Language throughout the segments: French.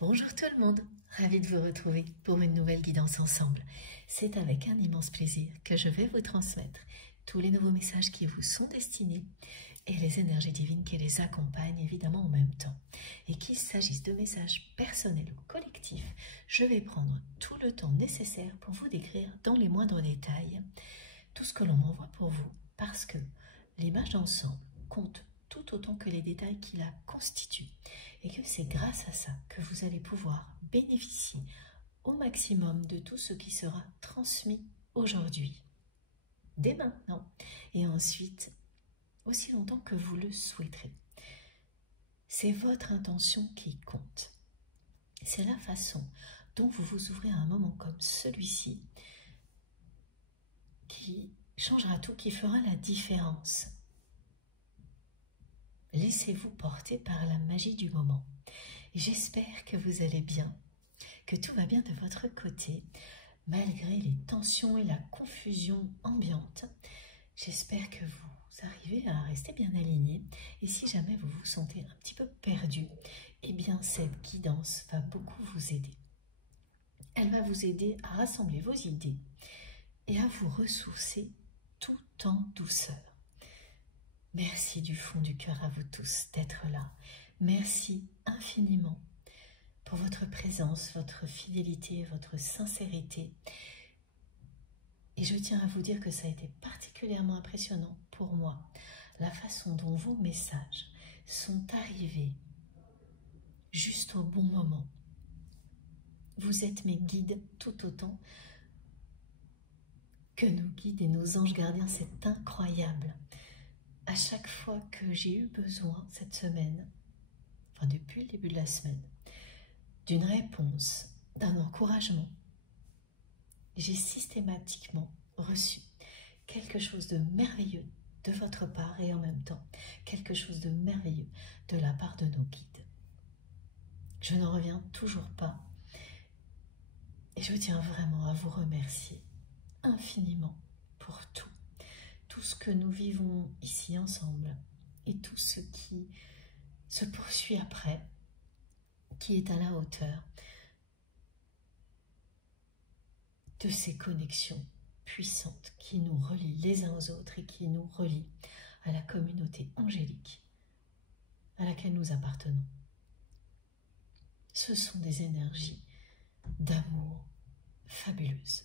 Bonjour tout le monde, ravie de vous retrouver pour une nouvelle guidance ensemble. C'est avec un immense plaisir que je vais vous transmettre tous les nouveaux messages qui vous sont destinés et les énergies divines qui les accompagnent évidemment en même temps. Et qu'il s'agisse de messages personnels ou collectifs, je vais prendre tout le temps nécessaire pour vous décrire dans les moindres détails tout ce que l'on m'envoie pour vous, parce que l'image d'ensemble compte tout autant que les détails qui la constituent, et que c'est grâce à ça que vous allez pouvoir bénéficier au maximum de tout ce qui sera transmis aujourd'hui, dès maintenant, et ensuite aussi longtemps que vous le souhaiterez. C'est votre intention qui compte. C'est la façon dont vous vous ouvrez à un moment comme celui-ci qui changera tout, qui fera la différence. Laissez-vous porter par la magie du moment. J'espère que vous allez bien, que tout va bien de votre côté, malgré les tensions et la confusion ambiante. J'espère que vous arrivez à rester bien aligné. Et si jamais vous vous sentez un petit peu perdu, eh bien cette guidance va beaucoup vous aider. Elle va vous aider à rassembler vos idées et à vous ressourcer tout en douceur. Merci du fond du cœur à vous tous d'être là. Merci infiniment pour votre présence, votre fidélité, votre sincérité. Et je tiens à vous dire que ça a été particulièrement impressionnant pour moi, la façon dont vos messages sont arrivés juste au bon moment. Vous êtes mes guides tout autant que nos guides et nos anges gardiens, c'est incroyable. À chaque fois que j'ai eu besoin cette semaine, enfin depuis le début de la semaine, d'une réponse, d'un encouragement, j'ai systématiquement reçu quelque chose de merveilleux de votre part et en même temps quelque chose de merveilleux de la part de nos guides. Je n'en reviens toujours pas et je tiens vraiment à vous remercier infiniment pour tout. Tout ce que nous vivons ici ensemble et tout ce qui se poursuit après, qui est à la hauteur de ces connexions puissantes qui nous relient les uns aux autres et qui nous relient à la communauté angélique à laquelle nous appartenons. Ce sont des énergies d'amour fabuleuses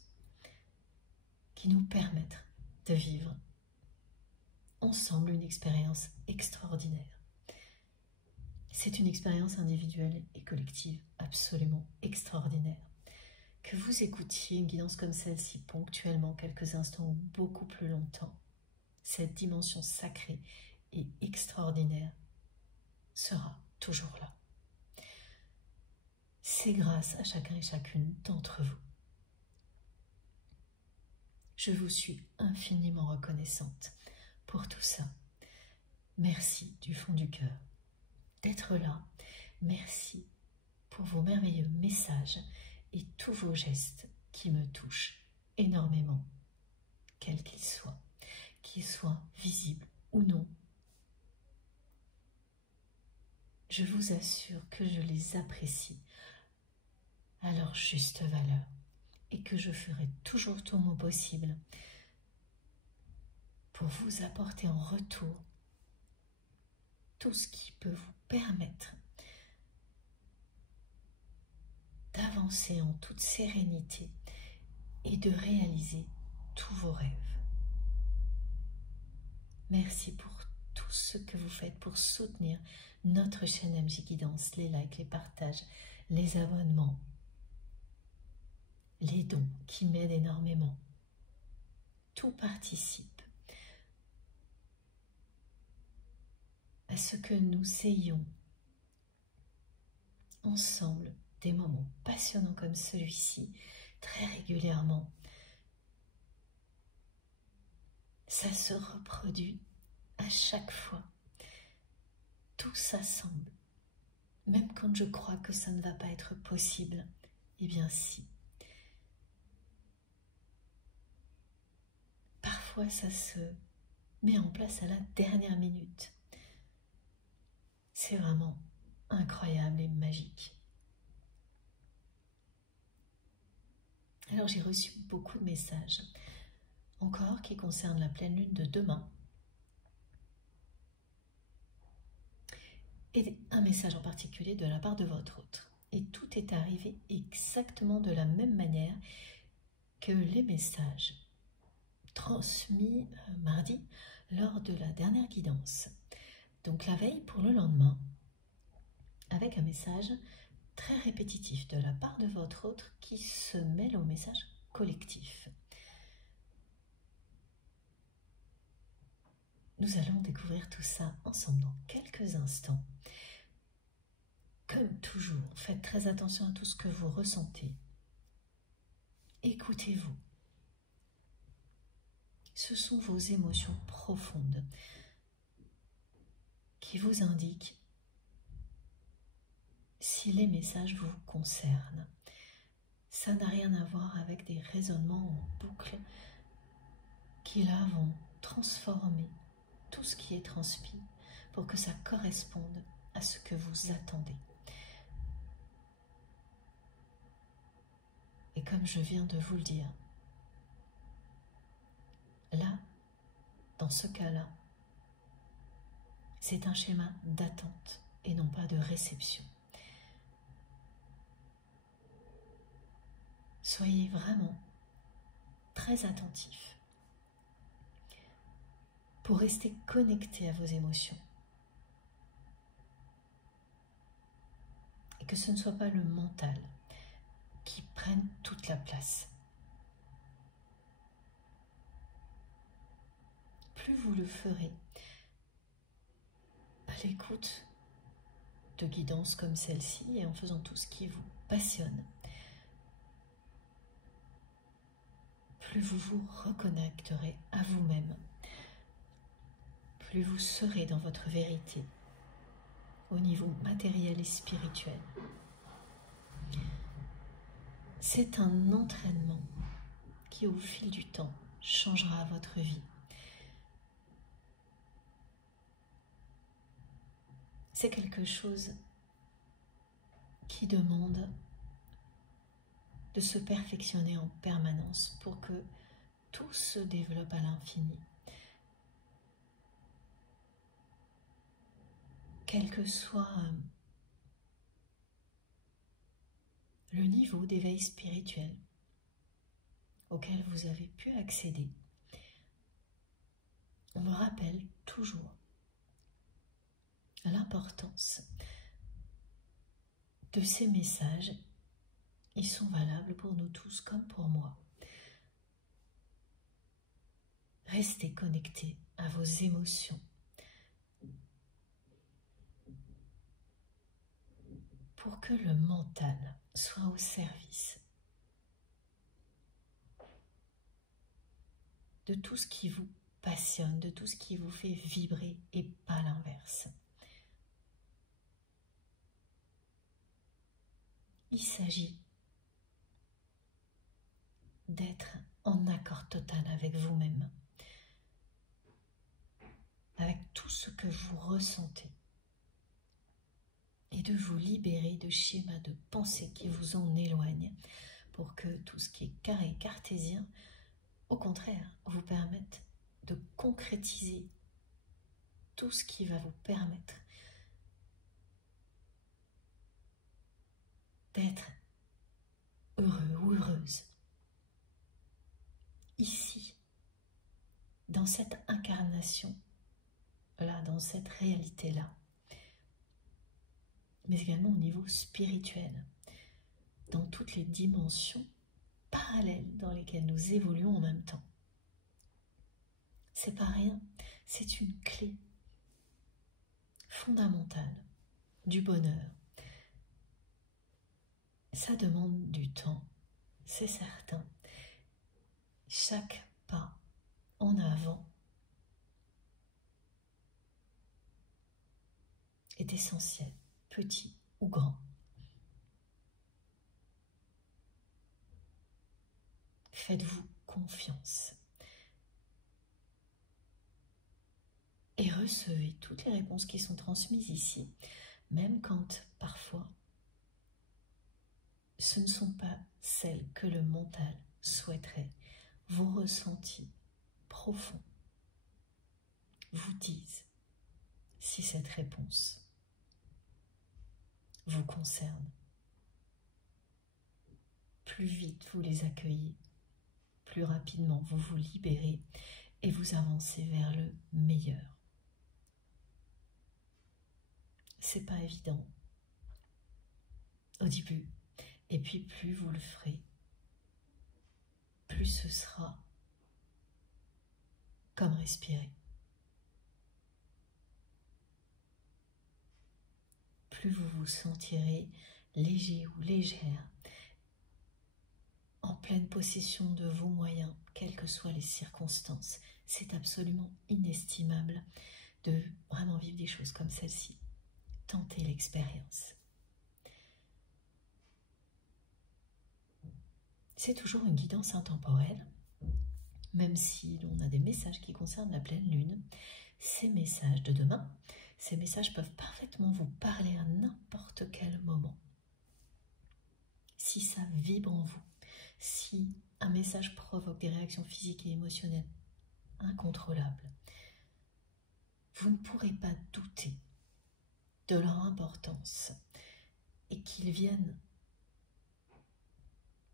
qui nous permettent de vivre ensemble une expérience extraordinaire. C'est une expérience individuelle et collective absolument extraordinaire. Que vous écoutiez une guidance comme celle-ci ponctuellement, quelques instants ou beaucoup plus longtemps, cette dimension sacrée et extraordinaire sera toujours là. C'est grâce à chacun et chacune d'entre vous. Je vous suis infiniment reconnaissante pour tout ça. Merci du fond du cœur d'être là. Merci pour vos merveilleux messages et tous vos gestes qui me touchent énormément, quels qu'ils soient visibles ou non. Je vous assure que je les apprécie à leur juste valeur et que je ferai toujours tout mon possible pour vous apporter en retour tout ce qui peut vous permettre d'avancer en toute sérénité et de réaliser tous vos rêves. Merci pour tout ce que vous faites pour soutenir notre chaîne MJ Guidance, les likes, les partages, les abonnements, les dons qui m'aident énormément. Tout participe à ce que nous ayons ensemble des moments passionnants comme celui-ci, très régulièrement. Ça se reproduit à chaque fois. Tout s'assemble. Même quand je crois que ça ne va pas être possible, eh bien si. Parfois ça se met en place à la dernière minute. C'est vraiment incroyable et magique. Alors j'ai reçu beaucoup de messages, encore qui concernent la pleine lune de demain. Et un message en particulier de la part de votre hôte. Et tout est arrivé exactement de la même manière que les messages transmis mardi lors de la dernière guidance. Donc la veille pour le lendemain, avec un message très répétitif de la part de votre hôte qui se mêle au message collectif. Nous allons découvrir tout ça ensemble dans quelques instants. Comme toujours, faites très attention à tout ce que vous ressentez. Écoutez-vous. Ce sont vos émotions profondes qui vous indiquent si les messages vous concernent. Ça n'a rien à voir avec des raisonnements en boucle qui là vont transformer tout ce qui est transmis pour que ça corresponde à ce que vous attendez. Et comme je viens de vous le dire, là, dans ce cas-là, c'est un schéma d'attente et non pas de réception. Soyez vraiment très attentifs pour rester connecté à vos émotions. Et que ce ne soit pas le mental qui prenne toute la place. Plus vous le ferez à l'écoute de guidances comme celle-ci et en faisant tout ce qui vous passionne, plus vous vous reconnecterez à vous-même, plus vous serez dans votre vérité au niveau matériel et spirituel. C'est un entraînement qui, au fil du temps, changera votre vie. C'est quelque chose qui demande de se perfectionner en permanence pour que tout se développe à l'infini. Quel que soit le niveau d'éveil spirituel auquel vous avez pu accéder, on me rappelle toujours l'importance de ces messages. Ils sont valables pour nous tous comme pour moi. Restez connectés à vos émotions. Pour que le mental soit au service de tout ce qui vous passionne, de tout ce qui vous fait vibrer et pas l'inverse. Il s'agit d'être en accord total avec vous-même, avec tout ce que vous ressentez, et de vous libérer de schémas de pensée qui vous en éloignent, pour que tout ce qui est carré, cartésien, au contraire, vous permette de concrétiser tout ce qui va vous permettre d'être heureux ou heureuse ici, dans cette incarnation-là, dans cette réalité-là, mais également au niveau spirituel, dans toutes les dimensions parallèles dans lesquelles nous évoluons en même temps. C'est pas rien, c'est une clé fondamentale du bonheur. Ça demande du temps, c'est certain. Chaque pas en avant est essentiel, petit ou grand. Faites-vous confiance et recevez toutes les réponses qui sont transmises ici, même quand parfois ce ne sont pas celles que le mental souhaiteraient, vos ressentis profonds vous disent si cette réponse vous concerne. Plus vite vous les accueillez, plus rapidement vous vous libérez et vous avancez vers le meilleur. C'est pas évident au début, et puis plus vous le ferez, plus ce sera comme respirer. Plus vous vous sentirez léger ou légère, en pleine possession de vos moyens, quelles que soient les circonstances. C'est absolument inestimable de vraiment vivre des choses comme celle-ci. Tentez l'expérience. C'est toujours une guidance intemporelle, même si l'on a des messages qui concernent la pleine lune. Ces messages de demain, ces messages peuvent parfaitement vous parler à n'importe quel moment. Si ça vibre en vous, si un message provoque des réactions physiques et émotionnelles incontrôlables, vous ne pourrez pas douter de leur importance et qu'ils viennent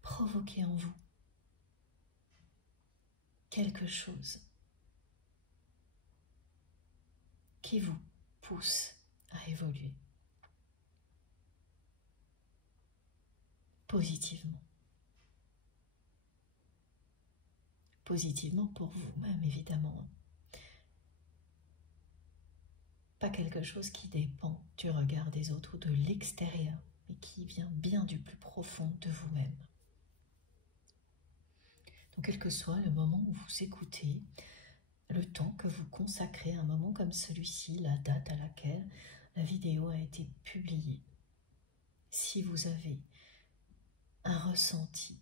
provoquer en vous quelque chose qui vous pousse à évoluer positivement. Positivement pour vous-même, évidemment. Pas quelque chose qui dépend du regard des autres ou de l'extérieur, mais qui vient bien du plus profond de vous-même. Donc, quel que soit le moment où vous écoutez, le temps que vous consacrez à un moment comme celui-ci, la date à laquelle la vidéo a été publiée, si vous avez un ressenti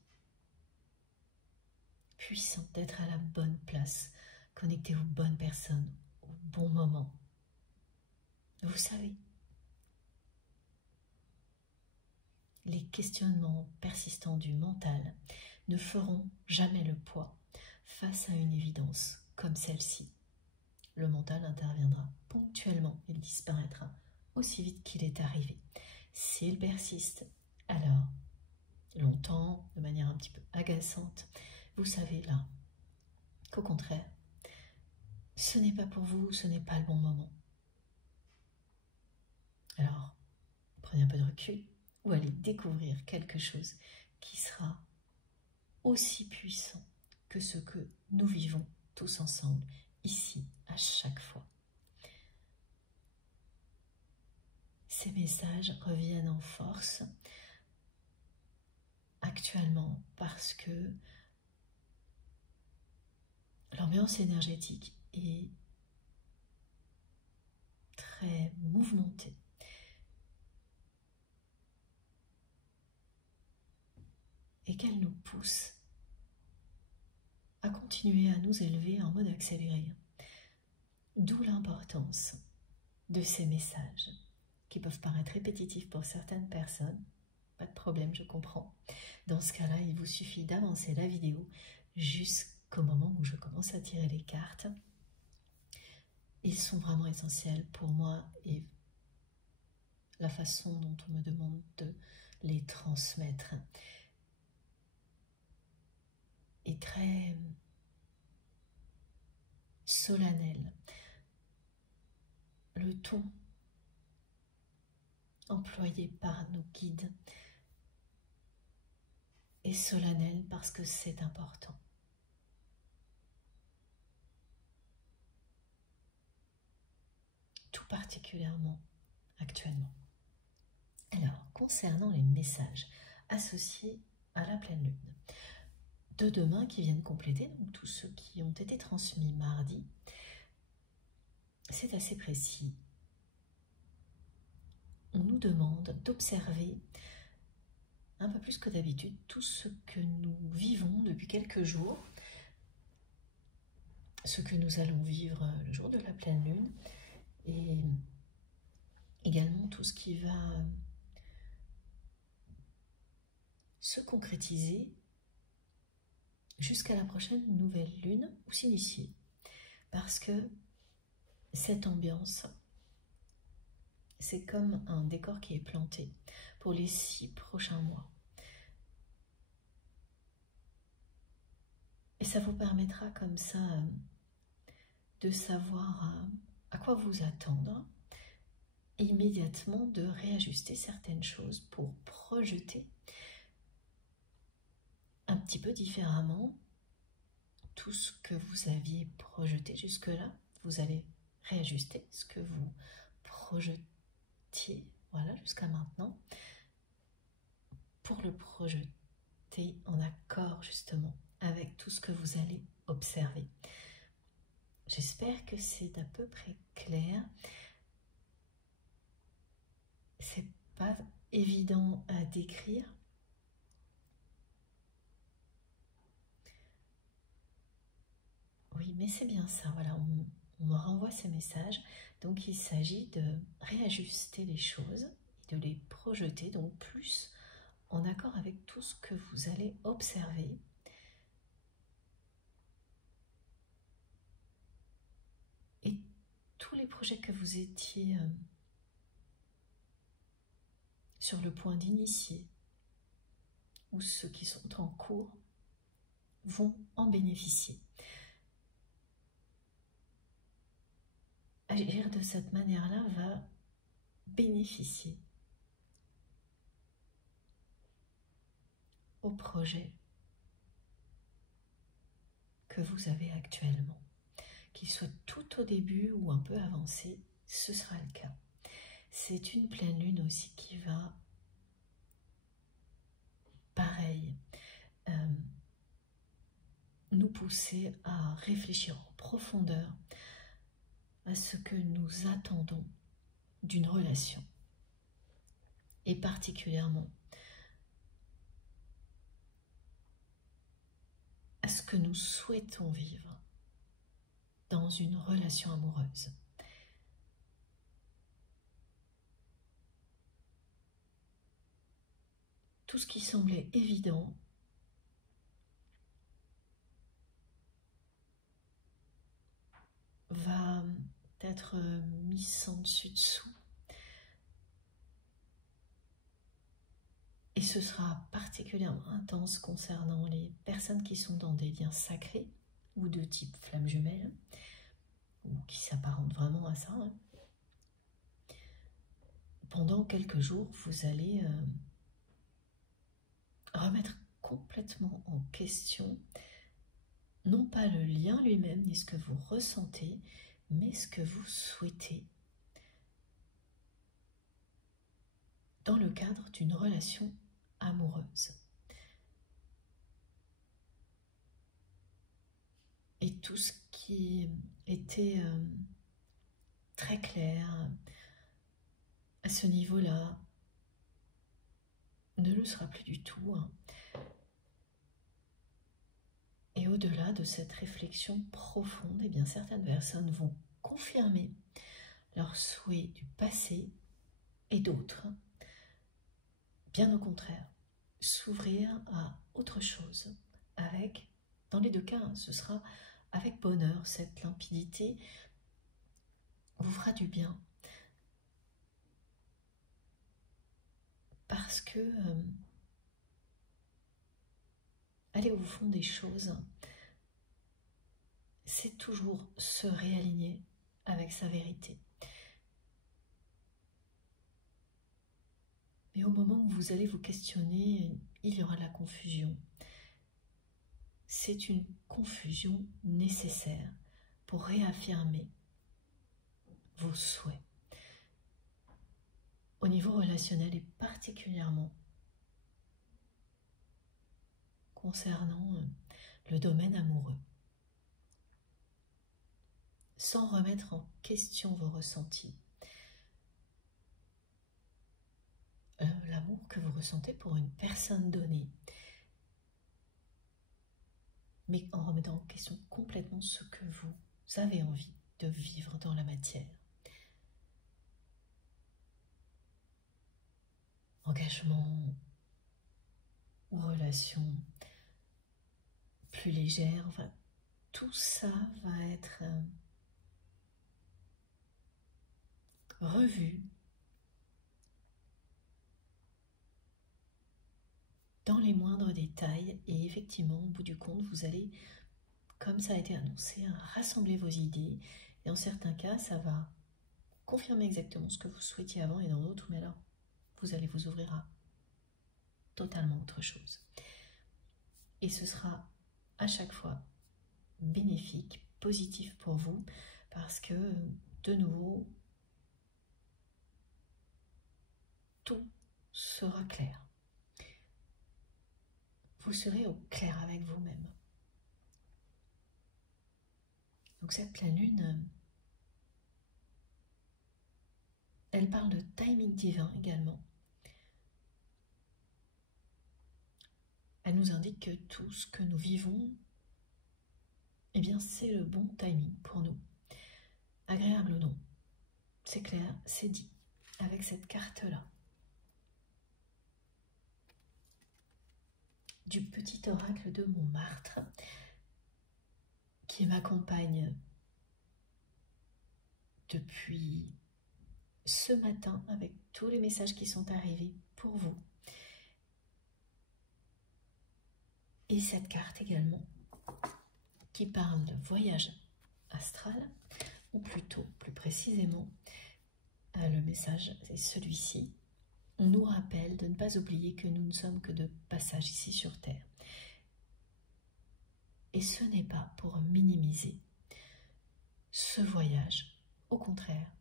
puissant d'être à la bonne place, connecté aux bonnes personnes, au bon moment, vous savez, les questionnements persistants du mental ne feront jamais le poids face à une évidence comme celle-ci. Le mental interviendra ponctuellement, il disparaîtra aussi vite qu'il est arrivé. S'il persiste, alors, longtemps, de manière un petit peu agaçante, vous savez là qu'au contraire, ce n'est pas pour vous, ce n'est pas le bon moment. Alors, prenez un peu de recul ou allez découvrir quelque chose qui sera aussi puissant que ce que nous vivons tous ensemble, ici, à chaque fois. Ces messages reviennent en force actuellement parce que l'ambiance énergétique est très mouvementée. Et qu'elle nous pousse à continuer à nous élever en mode accéléré. D'où l'importance de ces messages qui peuvent paraître répétitifs pour certaines personnes. Pas de problème, je comprends. Dans ce cas-là, il vous suffit d'avancer la vidéo jusqu'au moment où je commence à tirer les cartes. Ils sont vraiment essentiels pour moi et la façon dont on me demande de les transmettre est très solennel. Le ton employé par nos guides est solennel parce que c'est important. Tout particulièrement actuellement. Alors, concernant les messages associés à la pleine lune, de demain qui viennent compléter, donc tous ceux qui ont été transmis mardi, c'est assez précis. On nous demande d'observer un peu plus que d'habitude tout ce que nous vivons depuis quelques jours, ce que nous allons vivre le jour de la pleine lune, et également tout ce qui va se concrétiser jusqu'à la prochaine nouvelle lune ou s'initier. Parce que cette ambiance, c'est comme un décor qui est planté pour les 6 prochains mois. Et ça vous permettra comme ça de savoir à quoi vous attendre et immédiatement de réajuster certaines choses pour projeter un petit peu différemment tout ce que vous aviez projeté jusque-là. Vous allez réajuster ce que vous projetiez, voilà, jusqu'à maintenant, pour le projeter en accord justement avec tout ce que vous allez observer. J'espère que c'est à peu près clair. C'est pas évident à décrire. Oui, mais c'est bien ça, voilà, on me renvoie ces messages. Donc il s'agit de réajuster les choses et de les projeter, donc plus en accord avec tout ce que vous allez observer. Et tous les projets que vous étiez sur le point d'initier ou ceux qui sont en cours vont en bénéficier. Agir de cette manière-là va bénéficier au projet que vous avez actuellement. Qu'il soit tout au début ou un peu avancé, ce sera le cas. C'est une pleine lune aussi qui va, pareil, nous pousser à réfléchir en profondeur à ce que nous attendons d'une relation. Et particulièrement à ce que nous souhaitons vivre dans une relation amoureuse. Tout ce qui semblait évident va être mis sans dessus-dessous. Et ce sera particulièrement intense concernant les personnes qui sont dans des liens sacrés ou de type flamme jumelle, ou qui s'apparentent vraiment à ça. Pendant quelques jours, vous allez remettre complètement en question, non pas le lien lui-même, ni ce que vous ressentez, mais ce que vous souhaitez dans le cadre d'une relation amoureuse. Et tout ce qui était très clair à ce niveau-là ne le sera plus du tout. Et au-delà de cette réflexion profonde, eh bien, certaines personnes vont confirmer leurs souhaits du passé et d'autres, bien au contraire, s'ouvrir à autre chose avec, dans les deux cas, ce sera avec bonheur. Cette limpidité vous fera du bien parce que aller au fond des choses, c'est toujours se réaligner avec sa vérité. Mais au moment où vous allez vous questionner, il y aura de la confusion. C'est une confusion nécessaire pour réaffirmer vos souhaits. Au niveau relationnel et particulièrement concernant le domaine amoureux. Sans remettre en question vos ressentis. L'amour que vous ressentez pour une personne donnée. Mais en remettant en question complètement ce que vous avez envie de vivre dans la matière. Engagement ou relation plus légère. Enfin, tout ça va être revu dans les moindres détails. Et effectivement, au bout du compte, vous allez, comme ça a été annoncé, rassembler vos idées. Et en certains cas, ça va confirmer exactement ce que vous souhaitiez avant, et dans d'autres, mais alors, vous allez vous ouvrir à totalement autre chose. Et ce sera à chaque fois bénéfique, positif pour vous, parce que, de nouveau, tout sera clair. Vous serez au clair avec vous-même. Donc cette pleine lune, elle parle de timing divin également. Elle nous indique que tout ce que nous vivons, eh bien c'est le bon timing pour nous. Agréable ou non, c'est clair, c'est dit, avec cette carte-là. Du petit oracle de Montmartre, qui m'accompagne depuis ce matin avec tous les messages qui sont arrivés pour vous. Et cette carte également, qui parle de voyage astral, ou plutôt, plus précisément, le message est celui-ci. On nous rappelle de ne pas oublier que nous ne sommes que de passage ici sur Terre. Et ce n'est pas pour minimiser ce voyage. Au contraire,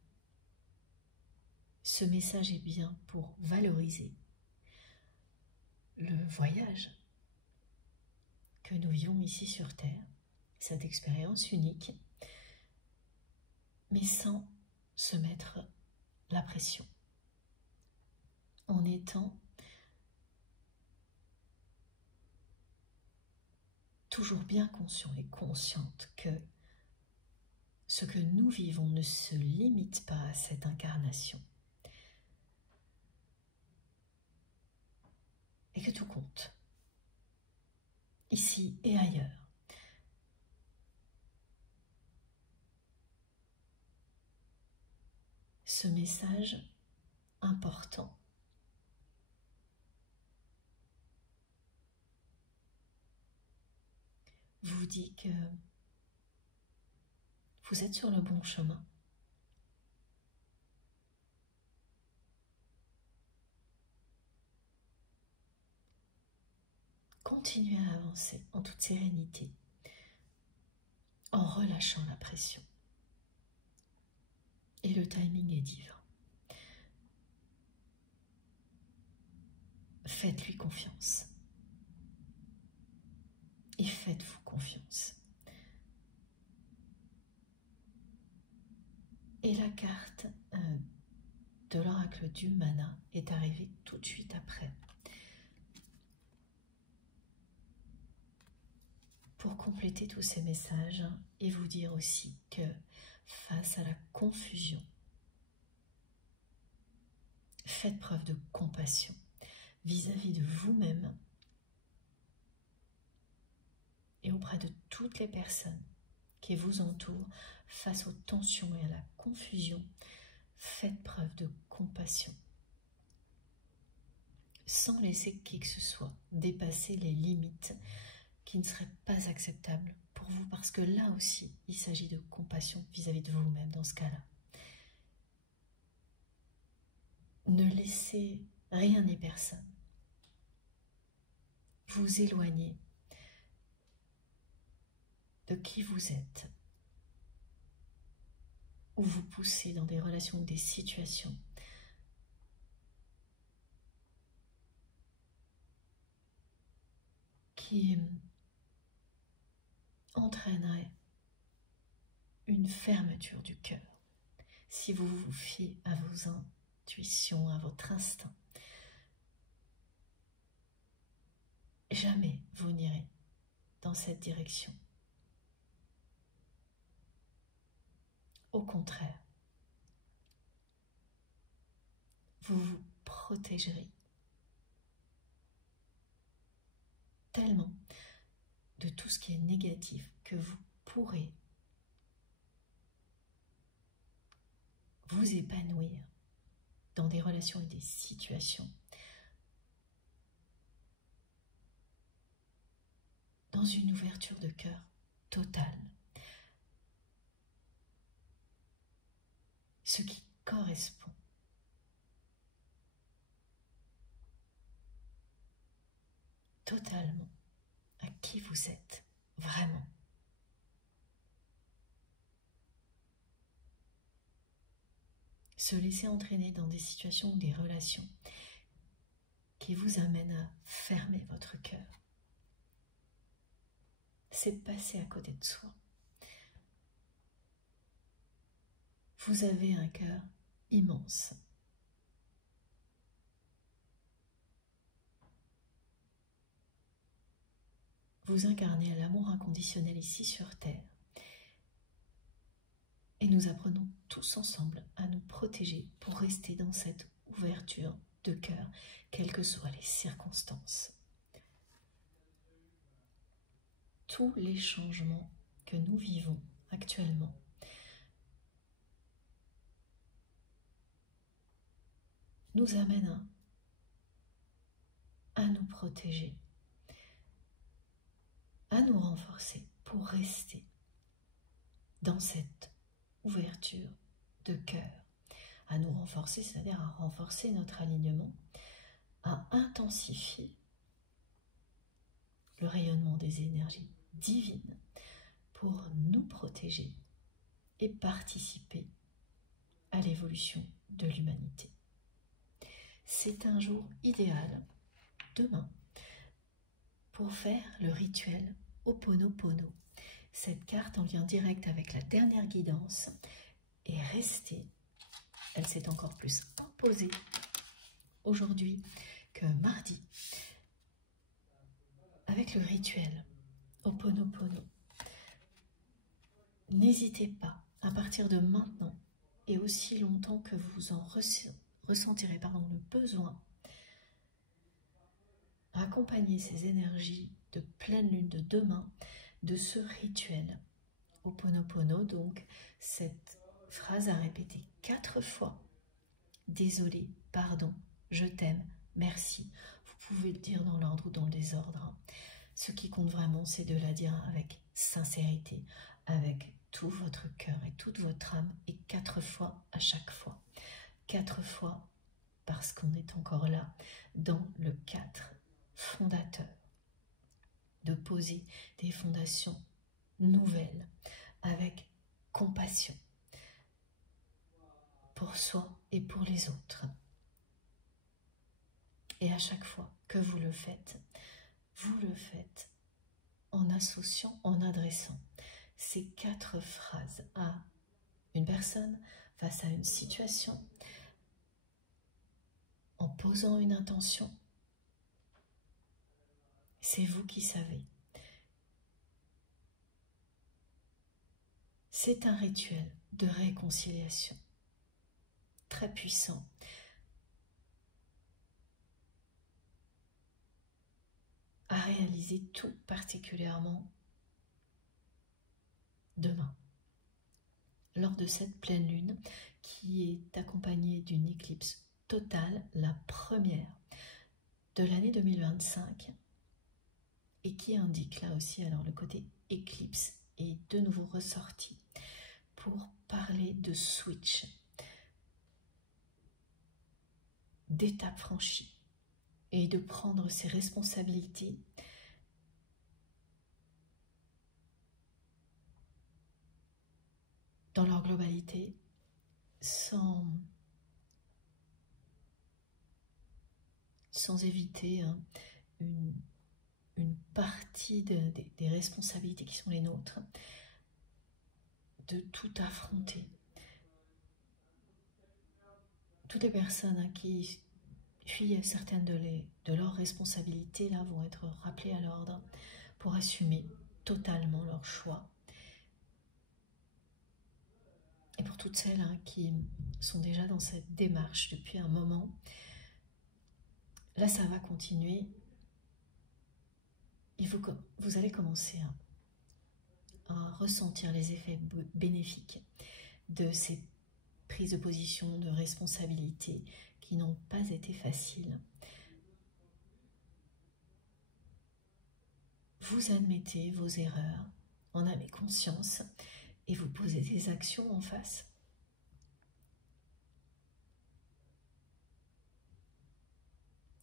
ce message est bien pour valoriser le voyage que nous vivons ici sur Terre, cette expérience unique, mais sans se mettre la pression, en étant toujours bien conscient et consciente que ce que nous vivons ne se limite pas à cette incarnation et que tout compte, ici et ailleurs. Ce message important vous dit que vous êtes sur le bon chemin. Continuez à avancer en toute sérénité, en relâchant la pression. Et le timing est divin. Faites-lui confiance. Et faites-vous confiance. Et la carte de l'oracle du mana est arrivée tout de suite après. Pour compléter tous ces messages et vous dire aussi que face à la confusion, faites preuve de compassion vis-à-vis de vous-même et auprès de toutes les personnes qui vous entourent face aux tensions et à la confusion. Faites preuve de compassion sans laisser qui que ce soit dépasser les limites qui ne seraient pas acceptables pour vous, parce que là aussi, il s'agit de compassion vis-à-vis de vous-même dans ce cas-là. Ne laissez rien ni personne vous éloigner de qui vous êtes, ou vous pousser dans des relations ou des situations qui entraînerait une fermeture du cœur si vous vous fiez à vos intuitions, à votre instinct. Jamais vous n'irez dans cette direction. Au contraire, vous vous protégerez tellement de tout ce qui est négatif, que vous pourrez vous épanouir dans des relations et des situations dans une ouverture de cœur totale. Ce qui correspond totalement à qui vous êtes vraiment. Se laisser entraîner dans des situations ou des relations qui vous amènent à fermer votre cœur, c'est passer à côté de soi. Vous avez un cœur immense. Vous incarnez l'amour inconditionnel ici sur Terre. Et nous apprenons tous ensemble à nous protéger pour rester dans cette ouverture de cœur, quelles que soient les circonstances. Tous les changements que nous vivons actuellement nous amènent à nous protéger, à nous renforcer pour rester dans cette ouverture de cœur, à nous renforcer, c'est-à-dire à renforcer notre alignement, à intensifier le rayonnement des énergies divines pour nous protéger et participer à l'évolution de l'humanité. C'est un jour idéal, demain, pour faire le rituel Ho'oponopono. Cette carte en lien direct avec la dernière guidance est restée, elle s'est encore plus imposée aujourd'hui que mardi, avec le rituel Ho'oponopono. N'hésitez pas, à partir de maintenant et aussi longtemps que vous en ressentirez le besoin, à accompagner ces énergies de pleine lune de demain de ce rituel Ho'oponopono, donc cette phrase à répéter 4 fois. Désolé, pardon, je t'aime, merci. Vous pouvez le dire dans l'ordre ou dans le désordre. Ce qui compte vraiment, c'est de la dire avec sincérité, avec tout votre cœur et toute votre âme, et 4 fois à chaque fois. 4 fois parce qu'on est encore là dans le 4 fondateur, de poser des fondations nouvelles avec compassion pour soi et pour les autres. Et à chaque fois que vous le faites en associant, en adressant ces 4 phrases à une personne face à une situation, en posant une intention. C'est vous qui savez. C'est un rituel de réconciliation très puissant. À réaliser tout particulièrement demain, lors de cette pleine lune qui est accompagnée d'une éclipse totale, la première de l'année 2025, et qui indique là aussi, alors le côté éclipse est de nouveau ressorti pour parler de switch, d'étape franchie, et de prendre ses responsabilités dans leur globalité, sans éviter une partie des responsabilités qui sont les nôtres, de tout affronter. Toutes les personnes qui fuient certaines de leurs responsabilités là vont être rappelées à l'ordre pour assumer totalement leurs choix. Et pour toutes celles qui sont déjà dans cette démarche depuis un moment, là ça va continuer. Et vous allez commencer à ressentir les effets bénéfiques de ces prises de position, de responsabilité qui n'ont pas été faciles. Vous admettez vos erreurs, en avez conscience et vous posez des actions en face.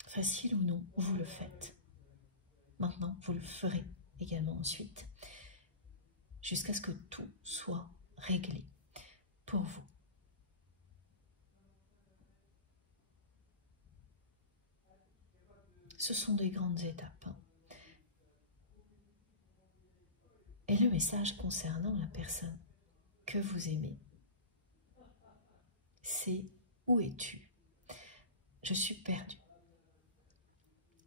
Facile ou non, vous le faites. Maintenant, vous le ferez également ensuite, jusqu'à ce que tout soit réglé pour vous. Ce sont des grandes étapes. Et le message concernant la personne que vous aimez, c'est « Où es-tu ? Je suis perdu ».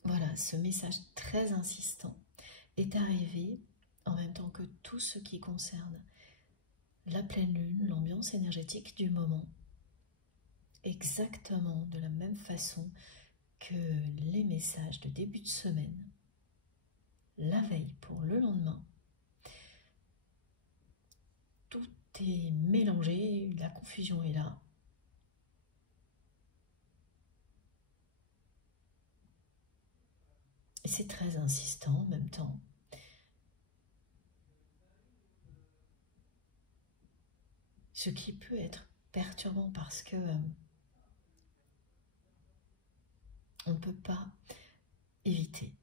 Voilà, ce message très insistant est arrivé en même temps que tout ce qui concerne la pleine lune, l'ambiance énergétique du moment, exactement de la même façon que les messages de début de semaine, la veille pour le lendemain. Tout est mélangé, la confusion est là. Et c'est très insistant en même temps. Ce qui peut être perturbant parce que on ne peut pas éviter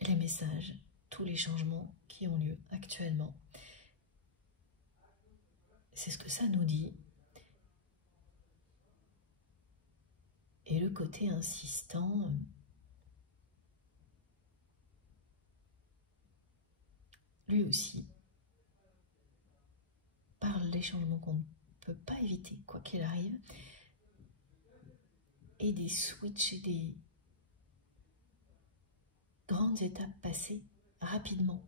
les messages, tous les changements qui ont lieu actuellement. C'est ce que ça nous dit. Et le côté insistant, lui aussi, parle des changements qu'on ne peut pas éviter, quoi qu'il arrive, et des switches et des grandes étapes passées rapidement.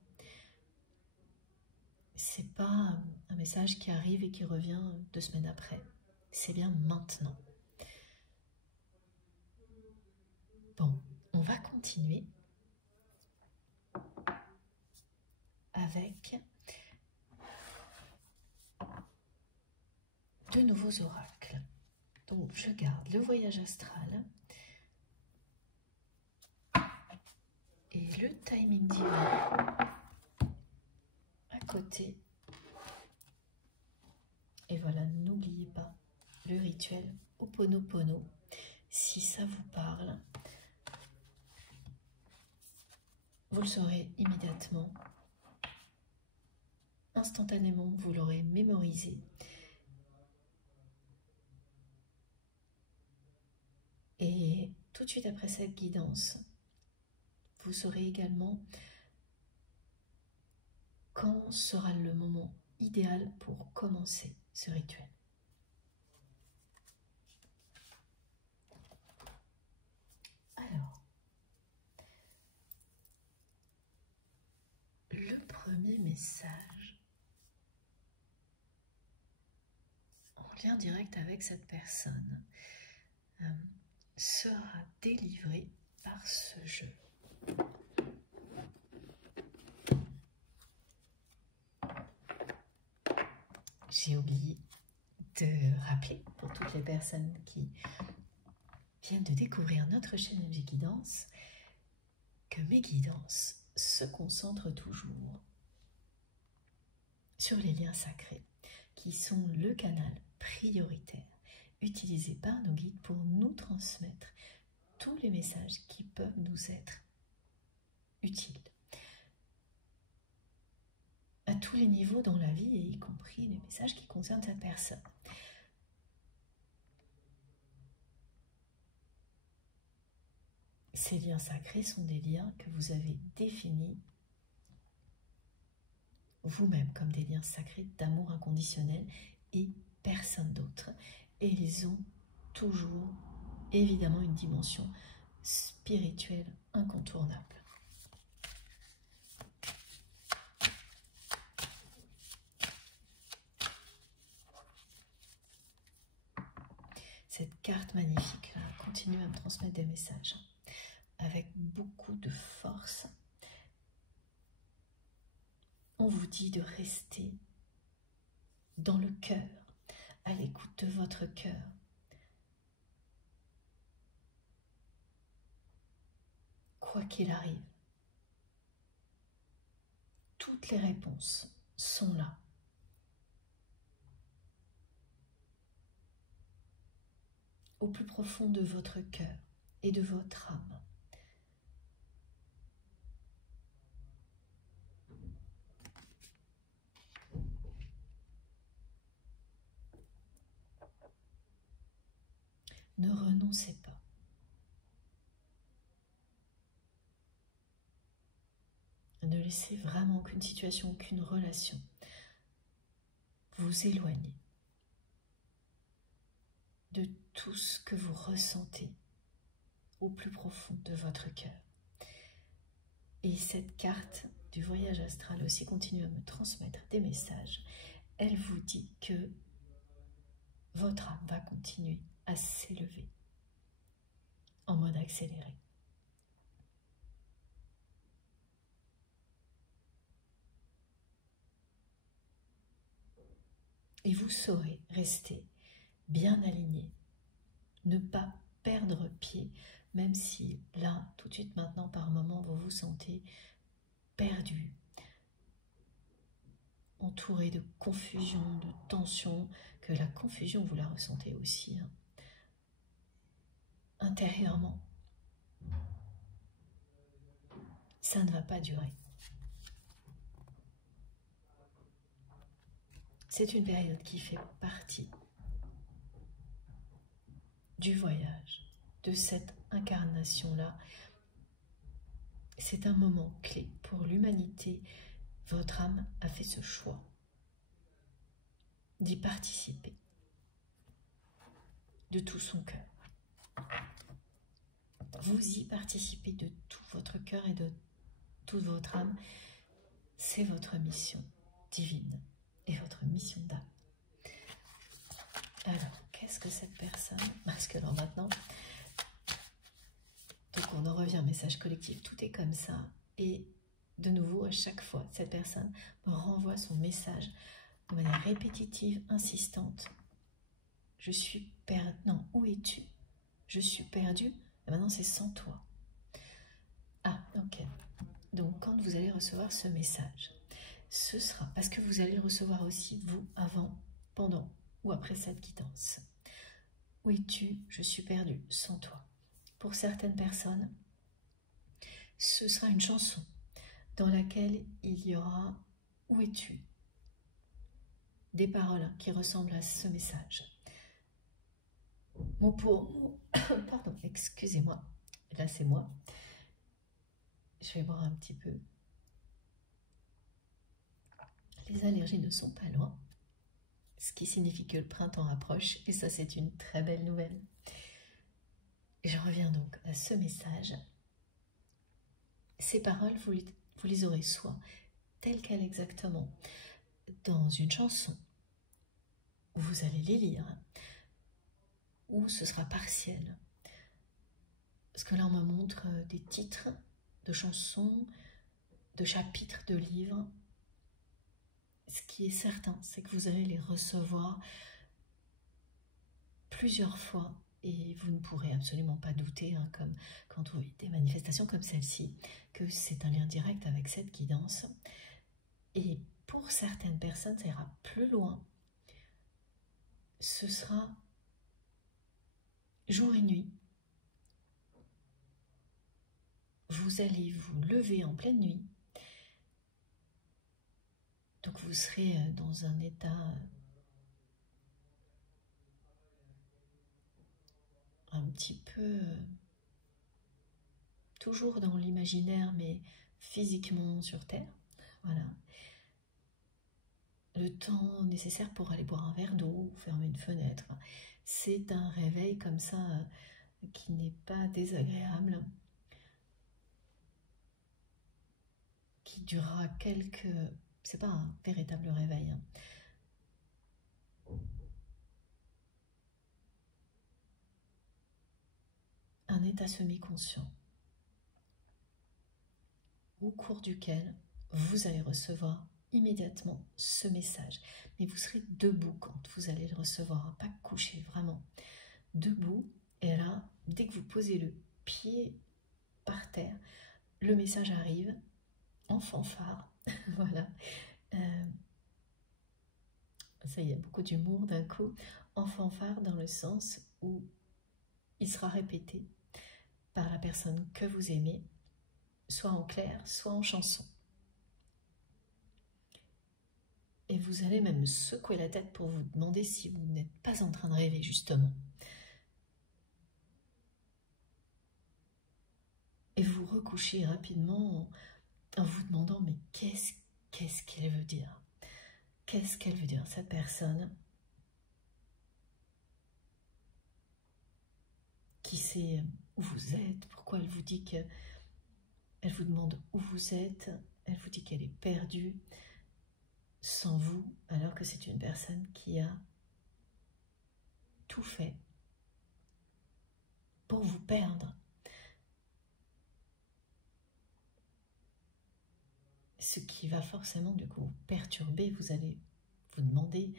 C'est pas un message qui arrive et qui revient 2 semaines après. C'est bien maintenant. Bon, on va continuer avec de nouveaux oracles. Donc, je garde le voyage astral et le timing divin à côté. Et voilà, n'oubliez pas le rituel Ho'oponopono, si ça vous parle. Vous le saurez immédiatement, instantanément, vous l'aurez mémorisé. Et tout de suite après cette guidance, vous saurez également quand sera le moment idéal pour commencer ce rituel. Alors, le premier message en lien direct avec cette personne sera délivré par ce jeu. J'ai oublié de rappeler pour toutes les personnes qui viennent de découvrir notre chaîne MG Guidance que mes guidances se concentrent toujours sur les liens sacrés qui sont le canal prioritaire utilisé par nos guides pour nous transmettre tous les messages qui peuvent nous être utiles à tous les niveaux dans la vie, et y compris les messages qui concernent cette personne. Ces liens sacrés sont des liens que vous avez définis vous-même comme des liens sacrés d'amour inconditionnel et personne d'autre. Et ils ont toujours, évidemment, une dimension spirituelle incontournable. Cette carte magnifique continue à me transmettre des messages avec beaucoup de force on vous dit de rester dans le cœur, à l'écoute de votre cœur. Quoi qu'il arrive, toutes les réponses sont là. Au plus profond de votre cœur et de votre âme. Ne renoncez pas. Ne laissez vraiment aucune situation, aucune relation vous éloigner de tout ce que vous ressentez au plus profond de votre cœur. Et cette carte du voyage astral aussi continue à me transmettre des messages. Elle vous dit que votre âme va continuer à s'élever en mode accéléré. Et vous saurez rester bien aligné, ne pas perdre pied, même si là, tout de suite maintenant, par moment, vous vous sentez perdu, entouré de confusion, de tension, que la confusion, vous la ressentez aussi intérieurement. Ça ne va pas durer. C'est une période qui fait partie du voyage, de cette incarnation-là. C'est un moment clé pour l'humanité. Votre âme a fait ce choix d'y participer de tout son cœur. Vous y participez de tout votre cœur et de toute votre âme. C'est votre mission divine et votre mission d'âme. Alors, qu'est-ce que cette personne? Parce que là maintenant, donc on en revient, message collectif, tout est comme ça. Et de nouveau, à chaque fois, cette personne me renvoie son message de manière répétitive, insistante. Je suis perdue. Non, où es-tu? Je suis perdue. Et maintenant, c'est sans toi. Ah, ok. Donc, quand vous allez recevoir ce message, ce sera parce que vous allez le recevoir aussi, vous, avant, pendant ou après cette guidance. Où es-tu? Je suis perdue, sans toi. Pour certaines personnes, ce sera une chanson dans laquelle il y aura « Où es-tu ?» Des paroles qui ressemblent à ce message. Mot pour mot, pardon, excusez-moi, là c'est moi. Je vais boire un petit peu. Les allergies ne sont pas loin, ce qui signifie que le printemps approche, et ça c'est une très belle nouvelle. Je reviens donc à ce message. Ces paroles, vous les aurez soit telles quelles exactement dans une chanson, où vous allez les lire, ou ce sera partiel. Parce que là, on me montre des titres de chansons, de chapitres de livres. Ce qui est certain, c'est que vous allez les recevoir plusieurs fois et vous ne pourrez absolument pas douter, comme quand vous voyez des manifestations comme celle-ci, que c'est un lien direct avec cette guidance. Et pour certaines personnes, ça ira plus loin. Ce sera jour et nuit. Vous allez vous lever en pleine nuit. Donc vous serez dans un état un petit peu toujours dans l'imaginaire, mais physiquement sur Terre. Voilà. Le temps nécessaire pour aller boire un verre d'eau, fermer une fenêtre. C'est un réveil comme ça qui n'est pas désagréable, qui durera quelques... C'est pas un véritable réveil. Un état semi-conscient au cours duquel vous allez recevoir immédiatement ce message. Mais vous serez debout quand vous allez le recevoir, hein, pas couché, vraiment. Debout, et là, dès que vous posez le pied par terre, le message arrive en fanfare. Voilà. Ça y est, beaucoup d'humour d'un coup. En fanfare dans le sens où il sera répété par la personne que vous aimez, soit en clair, soit en chanson. Et vous allez même secouer la tête pour vous demander si vous n'êtes pas en train de rêver, justement. Et vous recouchez rapidement en vous demandant, mais qu'est-ce qu'elle veut dire? Qu'est-ce qu'elle veut dire, cette personne qui sait où vous êtes? Pourquoi elle vous dit que... Elle vous demande où vous êtes, elle vous dit qu'elle est perdue sans vous, alors que c'est une personne qui a tout fait pour vous perdre. Ce qui va forcément du coup vous perturber, vous allez vous demander,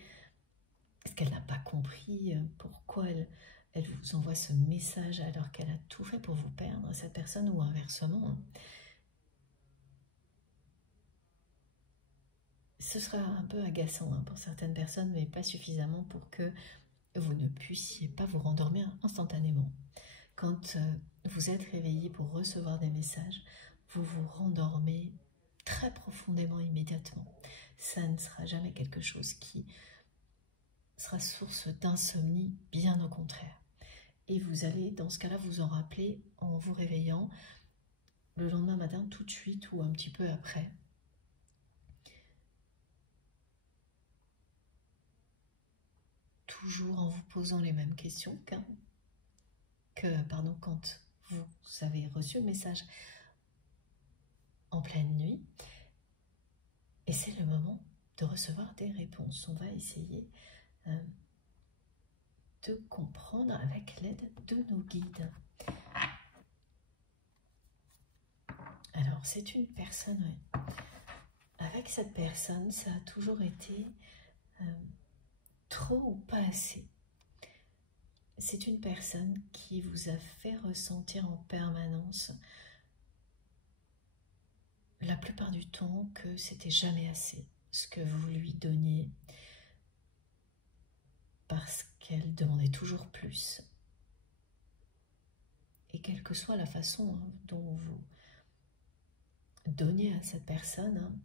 est-ce qu'elle n'a pas compris pourquoi elle vous envoie ce message alors qu'elle a tout fait pour vous perdre, cette personne, ou inversement, hein. Ce sera un peu agaçant, hein, pour certaines personnes, mais pas suffisamment pour que vous ne puissiez pas vous rendormir instantanément. Quand vous êtes réveillé pour recevoir des messages, vous vous rendormez très profondément immédiatement. Ça ne sera jamais quelque chose qui sera source d'insomnie, bien au contraire. Et vous allez, dans ce cas-là, vous en rappeler en vous réveillant le lendemain matin tout de suite ou un petit peu après. Toujours en vous posant les mêmes questions quand vous avez reçu le message en pleine nuit. Et c'est le moment de recevoir des réponses. On va essayer de comprendre avec l'aide de nos guides. Alors, c'est une personne, oui. Avec cette personne, ça a toujours été trop ou pas assez. C'est une personne qui vous a fait ressentir en permanence, la plupart du temps, que c'était jamais assez ce que vous lui donniez, parce qu'elle demandait toujours plus. Et quelle que soit la façon dont vous donnez à cette personne,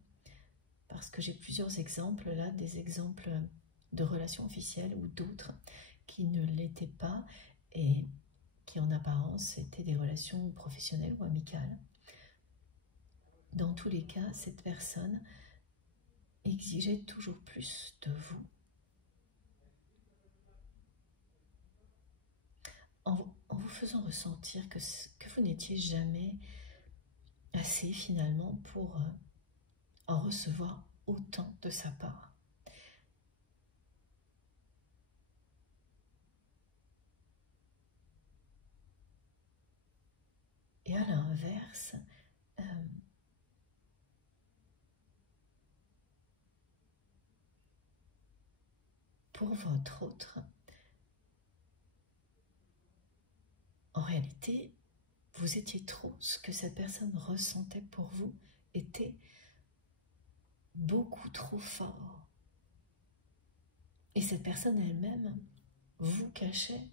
parce que j'ai plusieurs exemples là, des exemples de relations officielles ou d'autres qui ne l'étaient pas et qui en apparence étaient des relations professionnelles ou amicales. Dans tous les cas, cette personne exigeait toujours plus de vous. En vous faisant ressentir que vous n'étiez jamais assez finalement pour en recevoir autant de sa part. Et à l'inverse, pour votre autre, en réalité, vous étiez trop. Ce que cette personne ressentait pour vous était beaucoup trop fort. Et cette personne elle-même vous cachait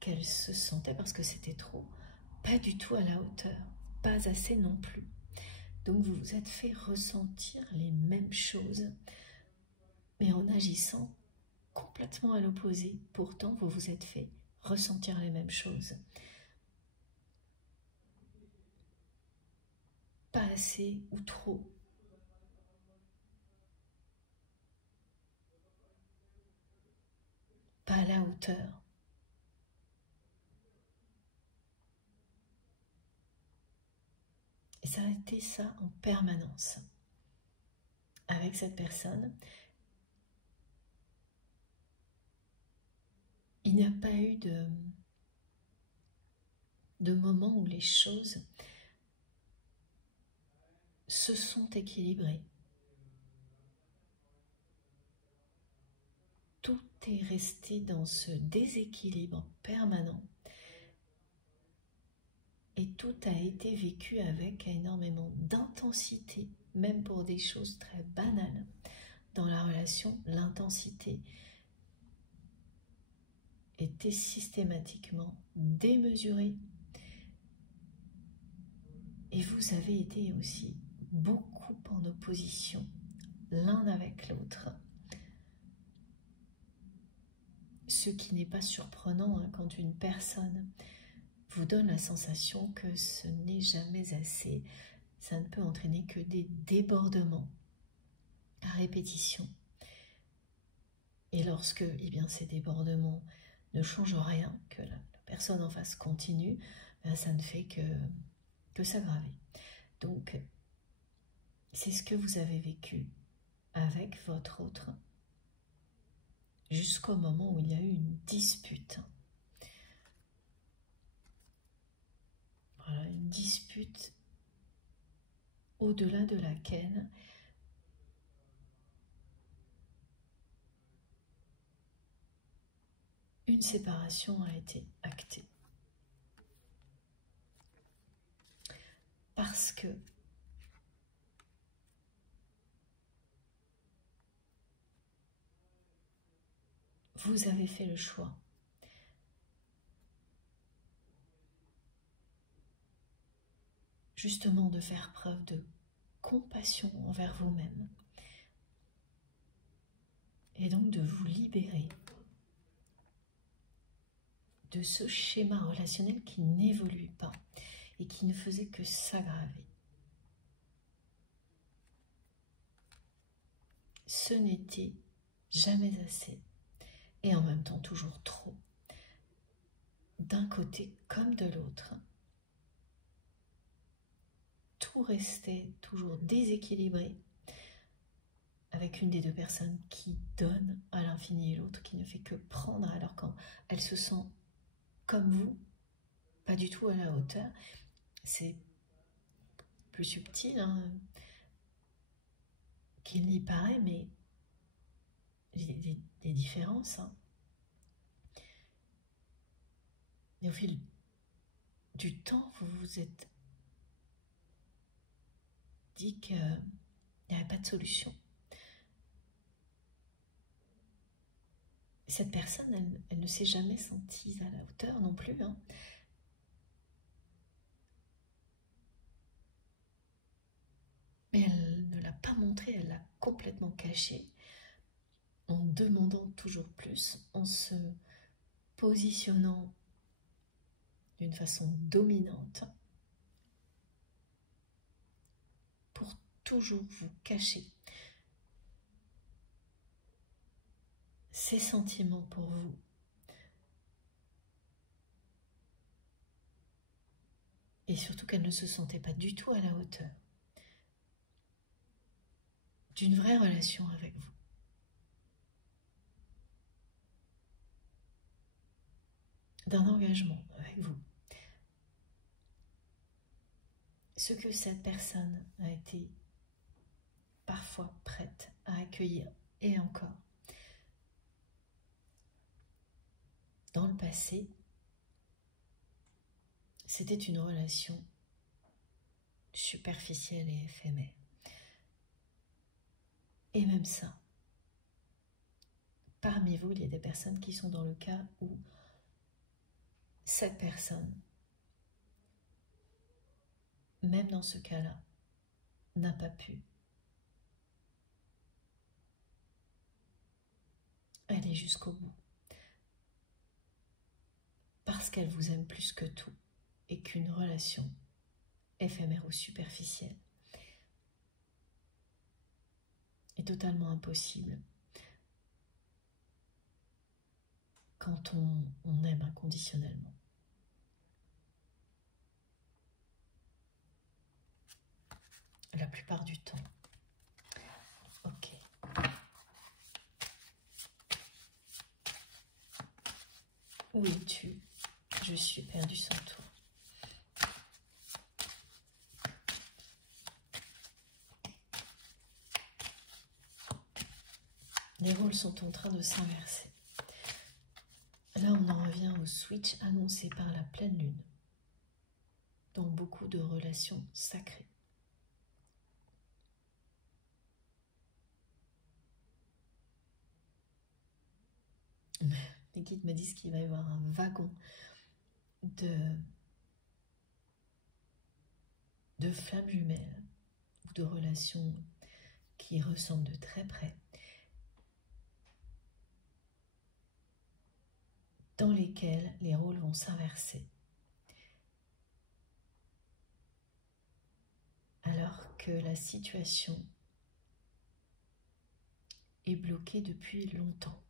qu'elle se sentait, parce que c'était trop, pas du tout à la hauteur, pas assez non plus. Donc vous vous êtes fait ressentir les mêmes choses, mais en agissant complètement à l'opposé. Pourtant, vous vous êtes fait ressentir les mêmes choses. Pas assez ou trop. Pas à la hauteur. Et ça a été ça en permanence. Avec cette personne, il n'y a pas eu de moment où les choses se sont équilibrées. est resté dans ce déséquilibre permanent et tout a été vécu avec énormément d'intensité, même pour des choses très banales. Dans la relation, l'intensité était systématiquement démesurée. Et vous avez été aussi beaucoup en opposition l'un avec l'autre. Ce qui n'est pas surprenant hein, quand une personne vous donne la sensation que ce n'est jamais assez. Ça ne peut entraîner que des débordements à répétition. Et lorsque ces débordements ne changent rien, que la personne en face continue, ça ne fait que s'aggraver. Donc, c'est ce que vous avez vécu avec votre autre jusqu'au moment où il y a eu une dispute. Voilà, une dispute au-delà de laquelle une séparation a été actée. Parce que vous avez fait le choix justement de faire preuve de compassion envers vous-même et donc de vous libérer de ce schéma relationnel qui n'évolue pas et qui ne faisait que s'aggraver. Ce n'était jamais assez et en même temps toujours trop, d'un côté comme de l'autre. Tout restait toujours déséquilibré avec une des deux personnes qui donne à l'infini et l'autre qui ne fait que prendre, alors quand elle se sent comme vous, pas du tout à la hauteur. C'est plus subtil hein, qu'il n'y paraît, mais des différences. Hein. Et au fil du temps, vous vous êtes dit qu'il n'y avait pas de solution. Cette personne, elle ne s'est jamais sentie à la hauteur non plus. Hein. Mais elle ne l'a pas montré, elle l'a complètement caché, en demandant toujours plus, en se positionnant d'une façon dominante pour toujours vous cacher ses sentiments pour vous. Et surtout qu'elle ne se sentait pas du tout à la hauteur d'une vraie relation avec vous. D'un engagement avec vous. Ce que cette personne a été parfois prête à accueillir, et encore. Dans le passé, c'était une relation superficielle et éphémère. Et même ça, parmi vous, il y a des personnes qui sont dans le cas où cette personne, même dans ce cas-là, n'a pas pu aller jusqu'au bout. Parce qu'elle vous aime plus que tout et qu'une relation éphémère ou superficielle est totalement impossible quand on aime inconditionnellement. La plupart du temps. Ok. Où es-tu? Je suis perdue sans toi. Les rôles sont en train de s'inverser. switch annoncé par la pleine lune dans beaucoup de relations sacrées. Les guides me disent qu'il va y avoir un wagon de flammes jumelles ou de relations qui ressemblent de très près, dans lesquelles les rôles vont s'inverser. Alors que la situation est bloquée depuis longtemps.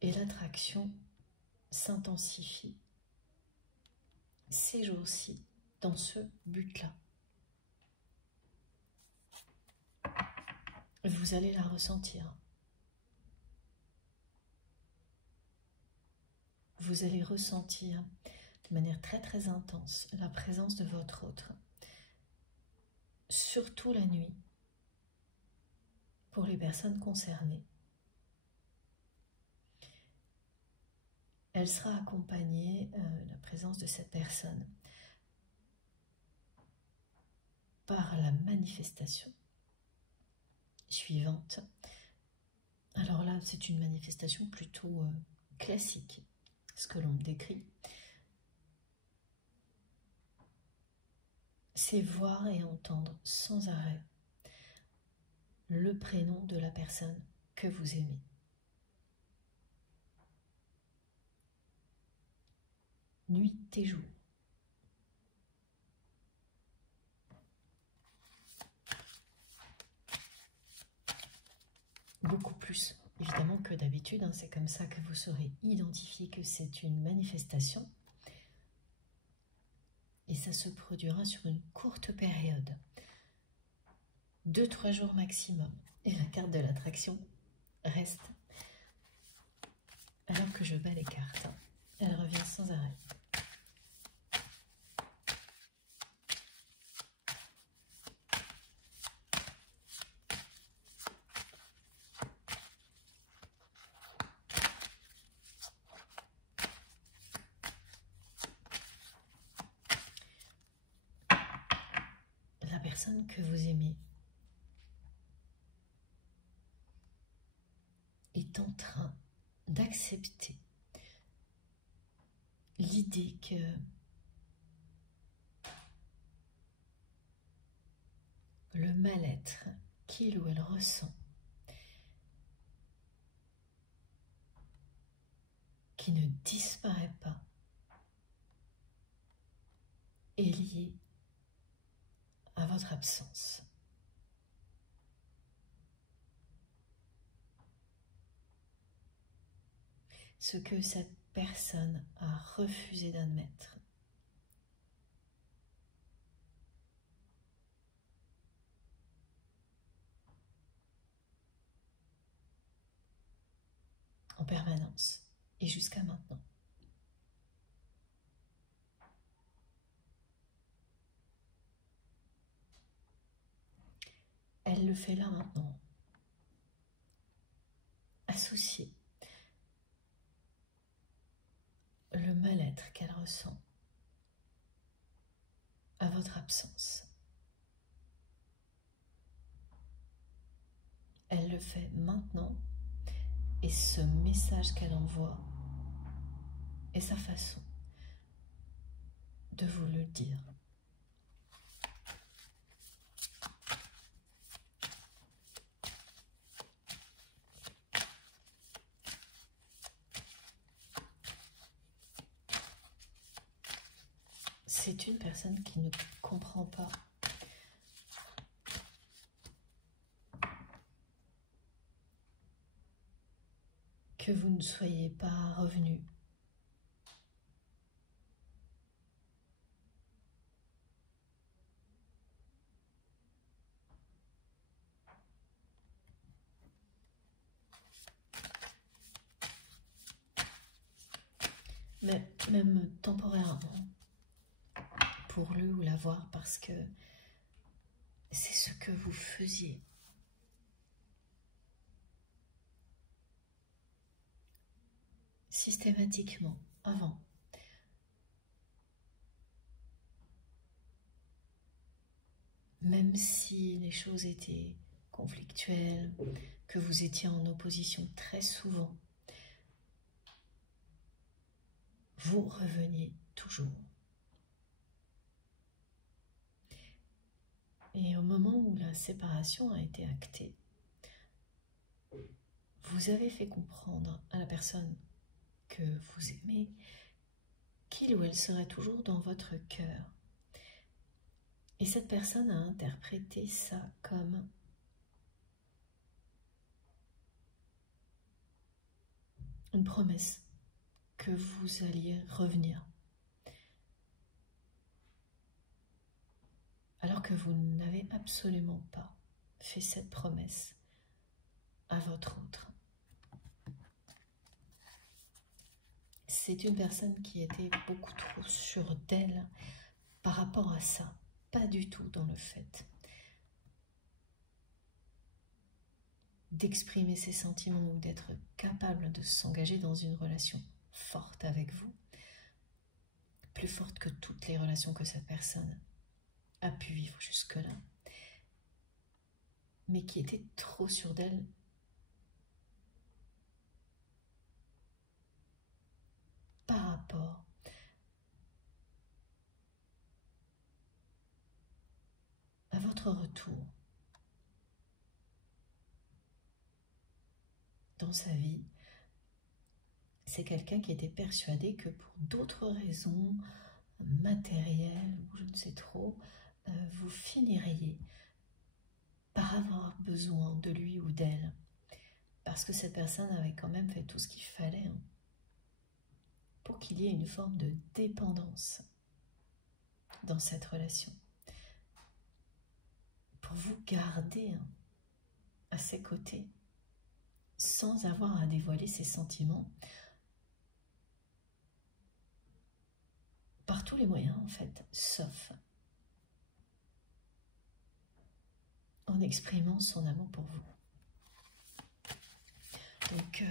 Et l'attraction s'intensifie ces jours-ci dans ce but-là. Vous allez la ressentir. Vous allez ressentir de manière très très intense la présence de votre autre, surtout la nuit, pour les personnes concernées. Elle sera accompagnée, la présence de cette personne, par la manifestation suivante. Alors là, c'est une manifestation plutôt classique, ce que l'on décrit. C'est voir et entendre sans arrêt le prénom de la personne que vous aimez. Nuit et jour. Beaucoup plus, évidemment, que d'habitude. Hein. C'est comme ça que vous saurez identifier que c'est une manifestation. Et ça se produira sur une courte période. 2-3 jours maximum. Et la carte de l'attraction reste. Alors que je bats les cartes, elle revient sans arrêt. La personne que vous aimez est en train d'accepter l'idée que le mal-être qu'il ou elle ressent, qui ne disparaît pas, est lié à votre absence. Ce que cette personne a refusé d'admettre. En permanence et jusqu'à maintenant. Elle le fait là maintenant. Associer le mal-être qu'elle ressent à votre absence. Elle le fait maintenant et ce message qu'elle envoie est sa façon de vous le dire. C'est une personne qui ne comprend pas que vous ne soyez pas revenu. Mais même temporairement, pour le ou la voir, parce que c'est ce que vous faisiez. Systématiquement, avant. Même si les choses étaient conflictuelles, que vous étiez en opposition très souvent, vous reveniez toujours. Et au moment où la séparation a été actée, vous avez fait comprendre à la personne que vous aimez qu'il ou elle serait toujours dans votre cœur. Et cette personne a interprété ça comme une promesse que vous alliez revenir. Alors que vous n'avez absolument pas fait cette promesse à votre autre. C'est une personne qui était beaucoup trop sûre d'elle par rapport à ça, pas du tout dans le fait d'exprimer ses sentiments ou d'être capable de s'engager dans une relation forte avec vous, plus forte que toutes les relations que cette personne a pu vivre jusque-là, mais qui était trop sûre d'elle par rapport à votre retour dans sa vie. C'est quelqu'un qui était persuadé que pour d'autres raisons matérielles, ou je ne sais trop, vous finiriez par avoir besoin de lui ou d'elle. Parce que cette personne avait quand même fait tout ce qu'il fallait pour qu'il y ait une forme de dépendance dans cette relation. Pour vous garder à ses côtés, sans avoir à dévoiler ses sentiments, par tous les moyens en fait, sauf en exprimant son amour pour vous. Donc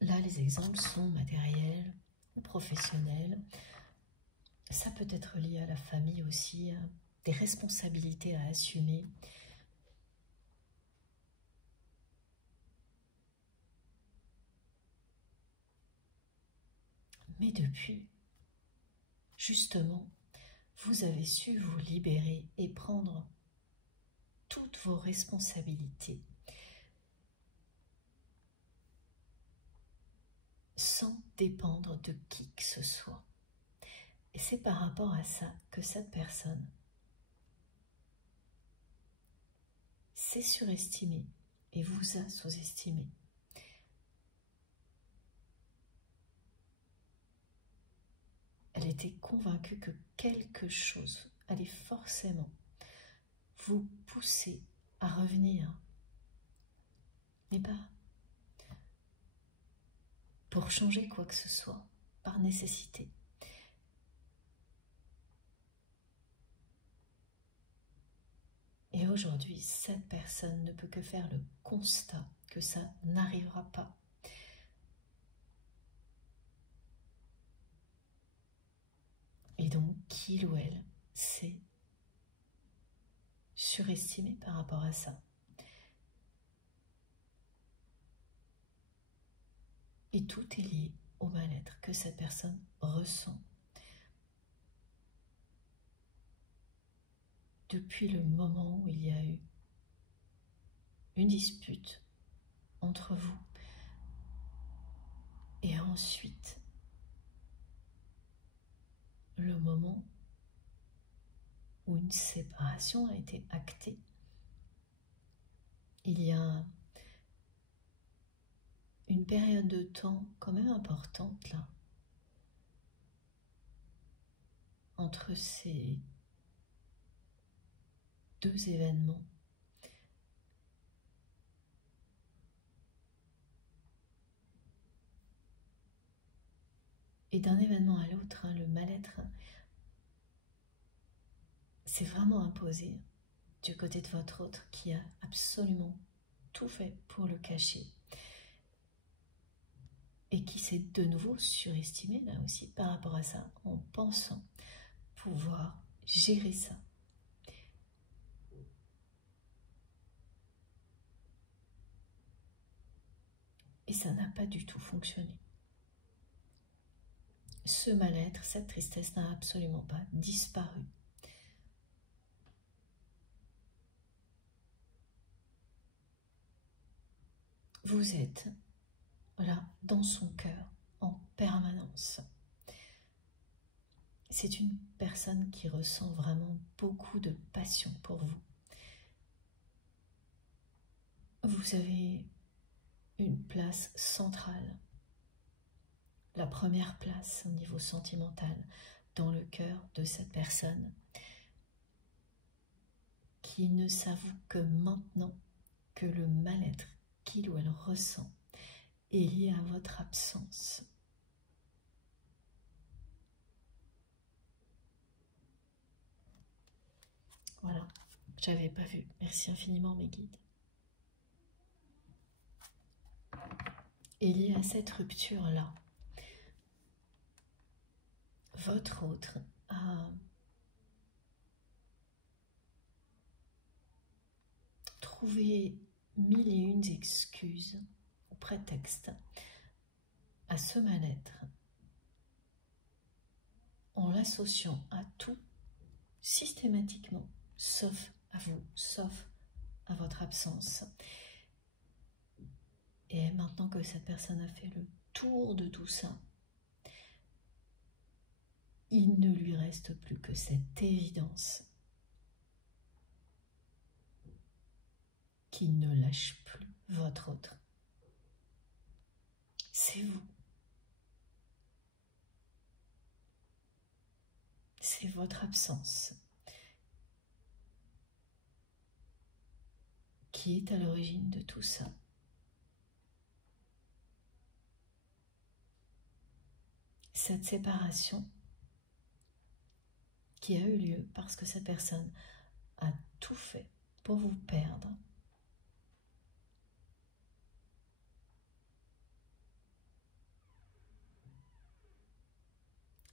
là, les exemples sont matériels ou professionnels. Ça peut être lié à la famille aussi, des responsabilités à assumer. Mais depuis, justement, vous avez su vous libérer et prendre toutes vos responsabilités sans dépendre de qui que ce soit. Et c'est par rapport à ça que cette personne s'est surestimée et vous a sous-estimé. Elle était convaincue que quelque chose allait forcément vous pousser à revenir, mais pas pour changer quoi que ce soit, par nécessité. Et aujourd'hui, cette personne ne peut que faire le constat que ça n'arrivera pas. Et donc, qu'il ou elle s'est surestimé par rapport à ça. Et tout est lié au mal-être que cette personne ressent depuis le moment où il y a eu une dispute entre vous et ensuite le moment où une séparation a été actée. Il y a une période de temps quand même importante là, entre ces deux événements. Et d'un événement à l'autre, le mal-être s'est vraiment imposé. du côté de votre autre qui a absolument tout fait pour le cacher et qui s'est de nouveau surestimé là aussi par rapport à ça en pensant pouvoir gérer ça. Et ça n'a pas du tout fonctionné. Ce mal-être, cette tristesse n'a absolument pas disparu. Vous êtes là dans son cœur en permanence. C'est une personne qui ressent vraiment beaucoup de passion pour vous. Vous avez une place centrale, la première place au niveau sentimental dans le cœur de cette personne qui ne s'avoue que maintenant que le mal-être qu'il ou elle ressent est lié à votre absence. Voilà, j'avais pas vu. Merci infiniment mes guides. Et lié à cette rupture-là, votre autre a trouvé mille et une excuses ou prétextes à ce mal-être en l'associant à tout systématiquement, sauf à vous, sauf à votre absence. Et maintenant que cette personne a fait le tour de tout ça, il ne lui reste plus que cette évidence qu'il ne lâche plus votre autre. C'est vous. C'est votre absence qui est à l'origine de tout ça. Cette séparation qui a eu lieu parce que cette personne a tout fait pour vous perdre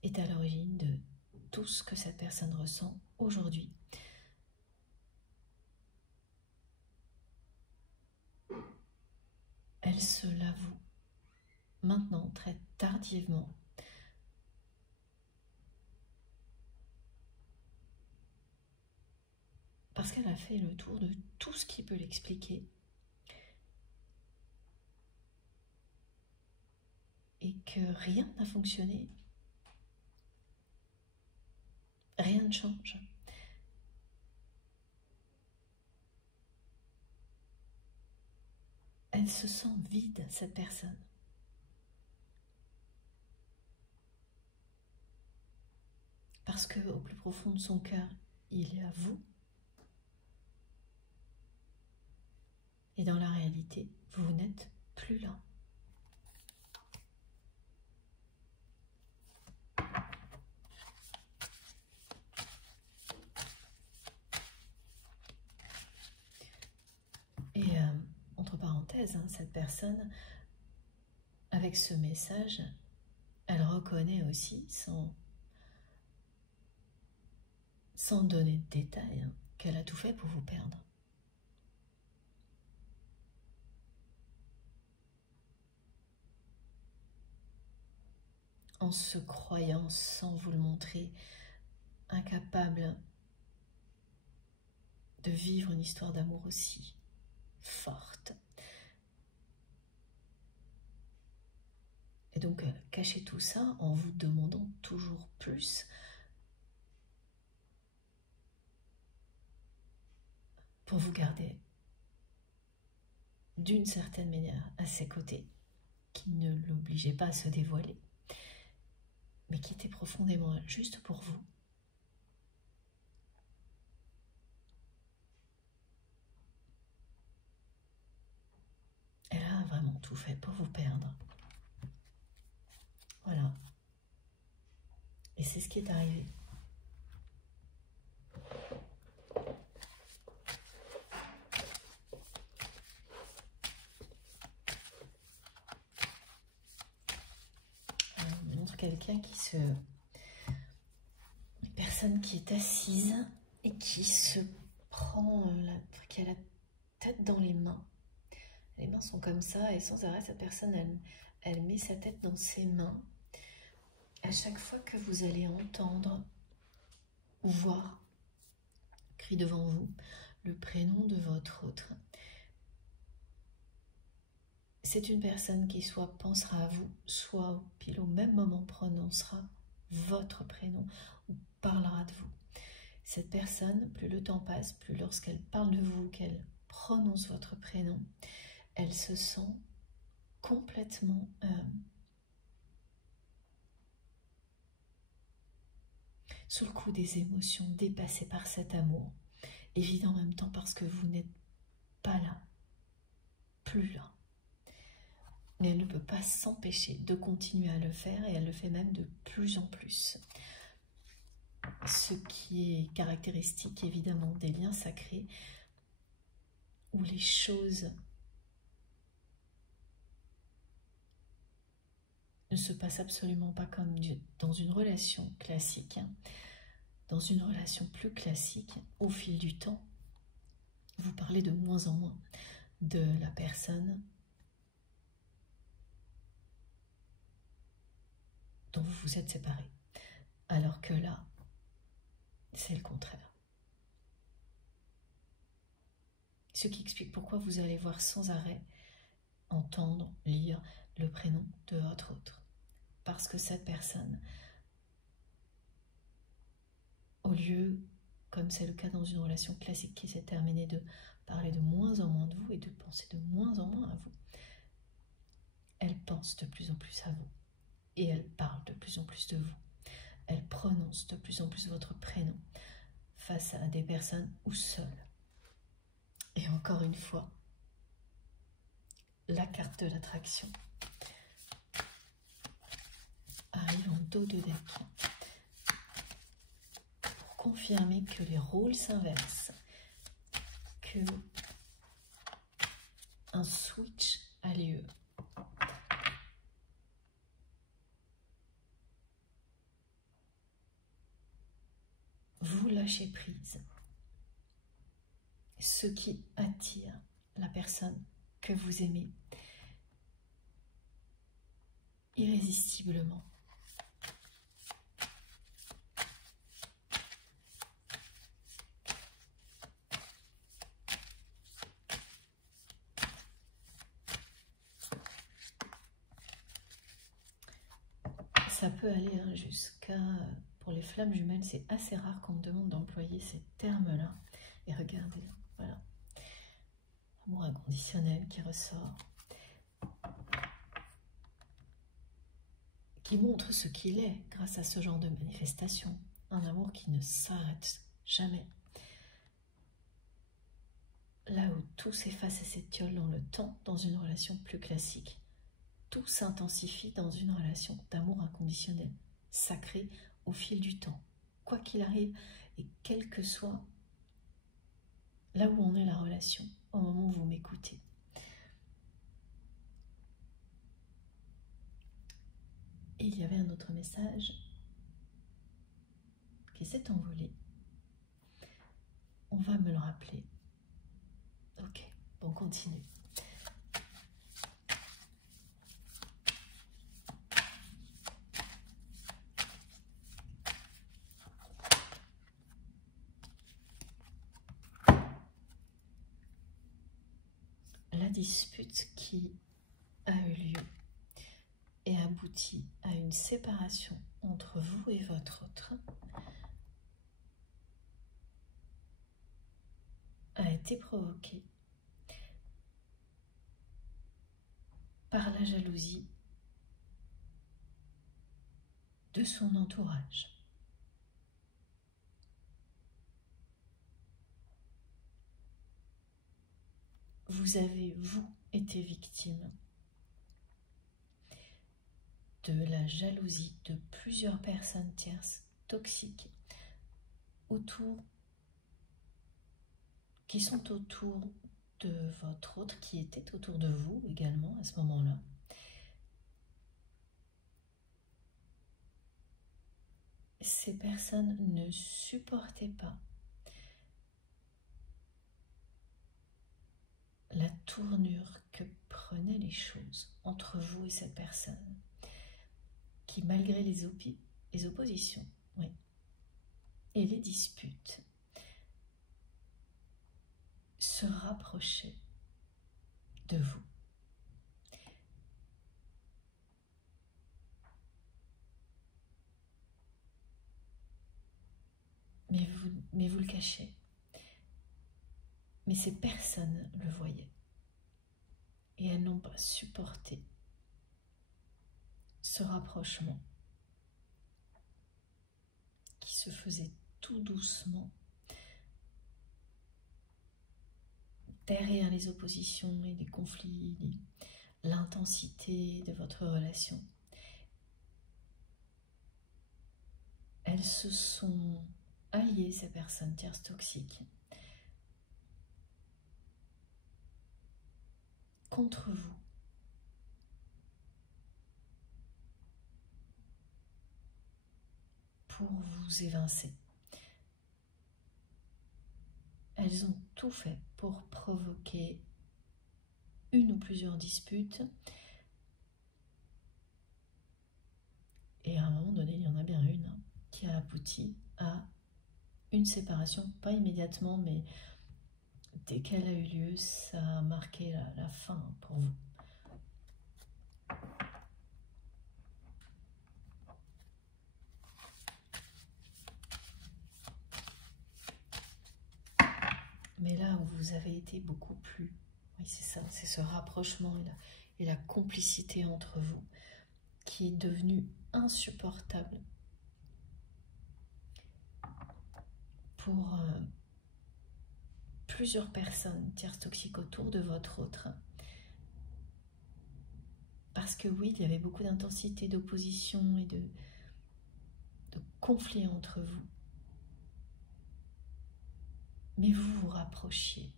est à l'origine de tout ce que cette personne ressent aujourd'hui. Elle se l'avoue maintenant très tardivement. Parce qu'elle a fait le tour de tout ce qui peut l'expliquer. Et que rien n'a fonctionné. Rien ne change. Elle se sent vide, cette personne. Parce qu'au plus profond de son cœur, il y a vous. Et dans la réalité, vous n'êtes plus là. Et entre parenthèses, cette personne, avec ce message, elle reconnaît aussi, sans donner de détails, qu'elle a tout fait pour vous perdre. En se croyant, sans vous le montrer, incapable de vivre une histoire d'amour aussi forte. Et donc, cachez tout ça en vous demandant toujours plus pour vous garder d'une certaine manière à ses côtés, qui ne l'obligeait pas à se dévoiler, mais qui était profondément juste pour vous. Elle a vraiment tout fait pour vous perdre. Voilà. Et c'est ce qui est arrivé. quelqu'un une personne qui est assise et qui se prend, qui a la tête dans les mains. Les mains sont comme ça et sans arrêt, cette personne, elle met sa tête dans ses mains. À chaque fois que vous allez entendre ou voir, écrit devant vous, le prénom de votre autre, c'est une personne qui soit pensera à vous, soit pile au même moment prononcera votre prénom ou parlera de vous. Cette personne, plus le temps passe, plus lorsqu'elle parle de vous, qu'elle prononce votre prénom, elle se sent complètement sous le coup des émotions, dépassée par cet amour, et vide en même temps parce que vous n'êtes pas là, plus là. Mais elle ne peut pas s'empêcher de continuer à le faire et elle le fait même de plus en plus. Ce qui est caractéristique évidemment des liens sacrés où les choses ne se passent absolument pas comme dans une relation classique. Dans une relation plus classique, au fil du temps, vous parlez de moins en moins de la personne dont vous vous êtes séparés. Alors que là, c'est le contraire. Ce qui explique pourquoi vous allez voir sans arrêt, entendre, lire le prénom de votre autre. Parce que cette personne, au lieu, comme c'est le cas dans une relation classique qui s'est terminée, de parler de moins en moins de vous et de penser de moins en moins à vous, elle pense de plus en plus à vous et elle parle de plus en plus de vous. Elle prononce de plus en plus votre prénom face à des personnes ou seules. Et encore une fois, la carte de l'attraction arrive en dos de deck pour confirmer que les rôles s'inversent, que un switch a lieu. Vous lâchez prise. Ce qui attire la personne que vous aimez irrésistiblement. Ça peut aller jusqu'à... Pour les flammes jumelles, c'est assez rare qu'on me demande d'employer ces termes-là. Et regardez, voilà. Amour inconditionnel qui ressort. Qui montre ce qu'il est grâce à ce genre de manifestation. Un amour qui ne s'arrête jamais. Là où tout s'efface et s'étiole dans le temps, dans une relation plus classique, tout s'intensifie dans une relation d'amour inconditionnel, sacré au fil du temps. Quoi qu'il arrive, et quel que soit là où en est la relation, au moment où vous m'écoutez. Et il y avait un autre message qui s'est envolé. On va me le rappeler. Ok, bon, on continue. La dispute qui a eu lieu et aboutit à une séparation entre vous et votre autre a été provoquée par la jalousie de son entourage. Vous avez, vous, été victime de la jalousie de plusieurs personnes tierces toxiques qui sont autour de votre autre, qui étaient autour de vous également à ce moment-là. ces personnes ne supportaient pas la tournure que prenaient les choses entre vous et cette personne, qui malgré les oppositions, oui, et les disputes, se rapprochait de vous. Mais vous le cachez. Mais ces personnes le voyaient. Et elles n'ont pas supporté ce rapprochement qui se faisait tout doucement derrière les oppositions et les conflits, l'intensité de votre relation. Elles se sont alliées, ces personnes tierces toxiques, contre vous. Pour vous évincer. Elles ont tout fait pour provoquer une ou plusieurs disputes. Et à un moment donné, il y en a bien une qui a abouti à une séparation, pas immédiatement, mais dès qu'elle a eu lieu, ça a marqué la fin pour vous. Mais là où vous avez été beaucoup plus, oui c'est ça, c'est ce rapprochement et la complicité entre vous qui est devenu insupportable pour plusieurs personnes tierces toxiques autour de votre autre. Parce que oui, il y avait beaucoup d'intensité, d'opposition et de conflit entre vous. Mais vous vous rapprochiez.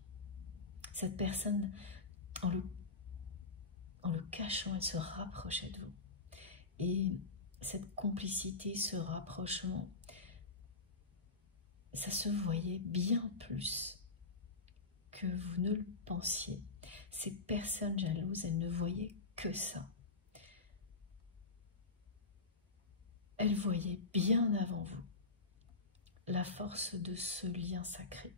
Cette personne, en le cachant, elle se rapprochait de vous. Et cette complicité, ce rapprochement, ça se voyait bien plus que vous ne le pensiez. Ces personnes jalouses, elles ne voyaient que ça. Elles voyaient bien avant vous la force de ce lien sacré.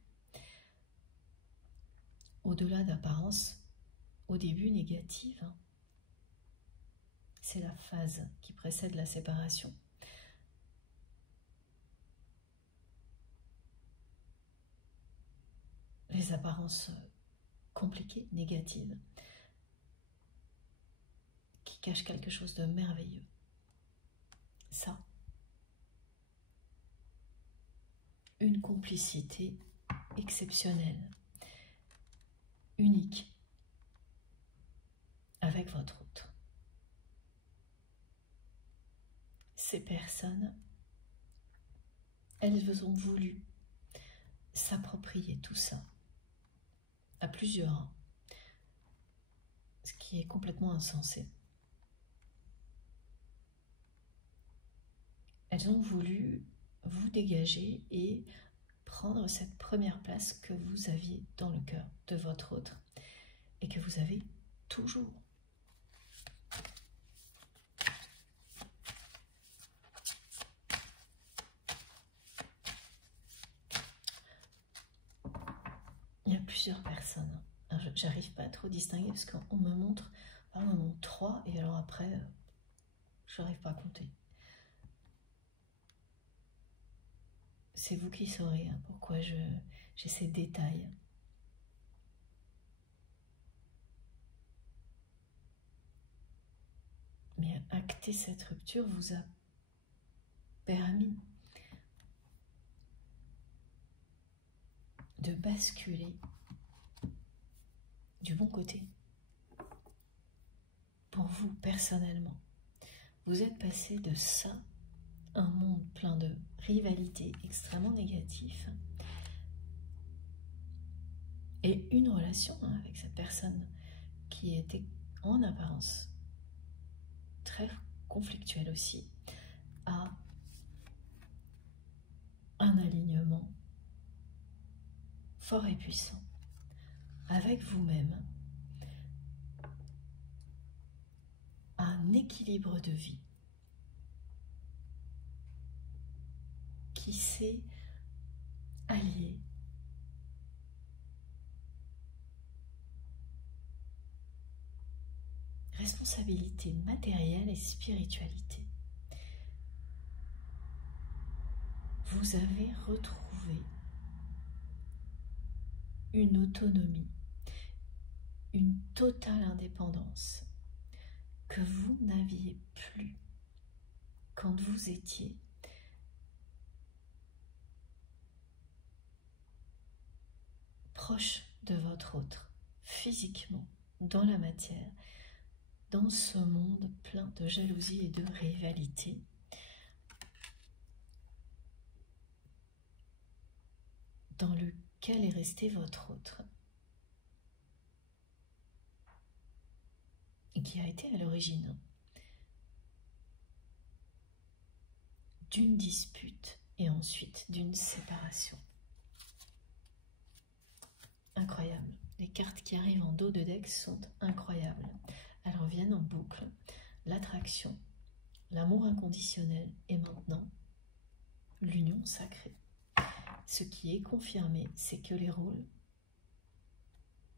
Au-delà d'apparence, au début négative, c'est la phase qui précède la séparation. Les apparences compliquées, négatives, qui cachent quelque chose de merveilleux. Ça, une complicité exceptionnelle, unique, avec votre autre. Ces personnes, elles ont voulu s'approprier tout ça, à plusieurs, ce qui est complètement insensé. Elles ont voulu vous dégager et prendre cette première place que vous aviez dans le cœur de votre autre et que vous avez toujours. Il y a plusieurs personnes. J'arrive pas à trop distinguer parce qu'on me montre, on me montre 3 et alors après, je n'arrive pas à compter. C'est vous qui saurez pourquoi j'ai ces détails. Mais acter cette rupture vous a permis de basculer du bon côté. Pour vous, personnellement, vous êtes passé de ça, un monde plein de rivalité extrêmement négatif, et une relation avec cette personne qui était en apparence très conflictuelle aussi, à fort et puissant avec vous-même, un équilibre de vie qui s'est allié responsabilité matérielle et spiritualité. Vous avez retrouvé une autonomie, une totale indépendance que vous n'aviez plus quand vous étiez proche de votre autre, physiquement, dans la matière, dans ce monde plein de jalousie et de rivalité. Dans lequel est resté votre autre, et qui a été à l'origine d'une dispute et ensuite d'une séparation. Incroyable. Les cartes qui arrivent en dos de deck sont incroyables. Elles reviennent en boucle. L'attraction, l'amour inconditionnel et maintenant l'union sacrée. Ce qui est confirmé, c'est que les rôles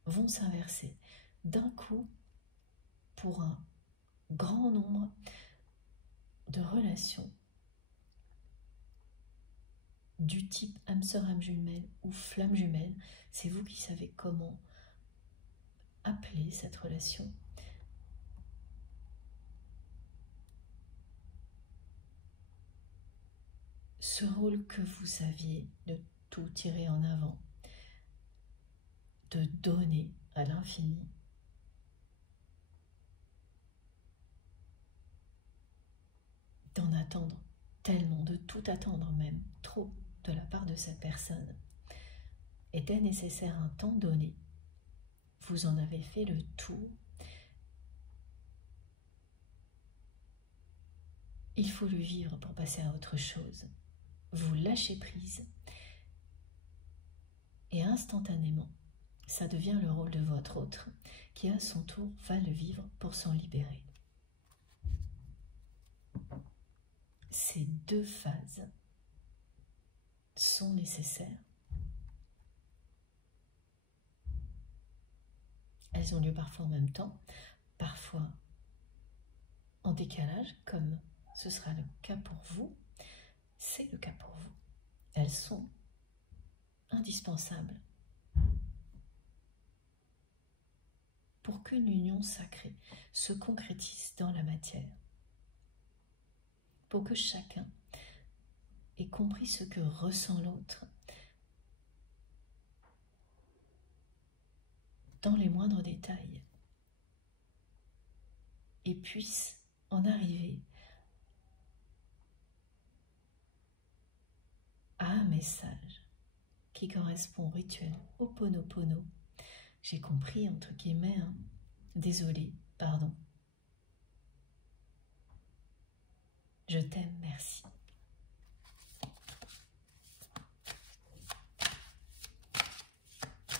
vont s'inverser d'un coup pour un grand nombre de relations du type âme sœur, âme jumelle ou flamme jumelle. C'est vous qui savez comment appeler cette relation. Ce rôle que vous aviez de tout tirer en avant, de donner à l'infini, d'en attendre tellement, de tout attendre même, trop de la part de cette personne, était nécessaire un temps donné. Vous en avez fait le tour. Il faut le vivre pour passer à autre chose. Vous lâchez prise et instantanément, ça devient le rôle de votre autre qui à son tour va le vivre pour s'en libérer. Ces deux phases sont nécessaires. Elles ont lieu parfois en même temps, parfois en décalage, comme ce sera le cas pour vous. C'est le cas pour vous. Elles sont indispensables pour qu'une union sacrée se concrétise dans la matière, pour que chacun ait compris ce que ressent l'autre dans les moindres détails et puisse en arriver à un message qui correspond au rituel Ho'oponopono. J'ai compris, entre guillemets, hein. Désolé, pardon. Je t'aime, merci.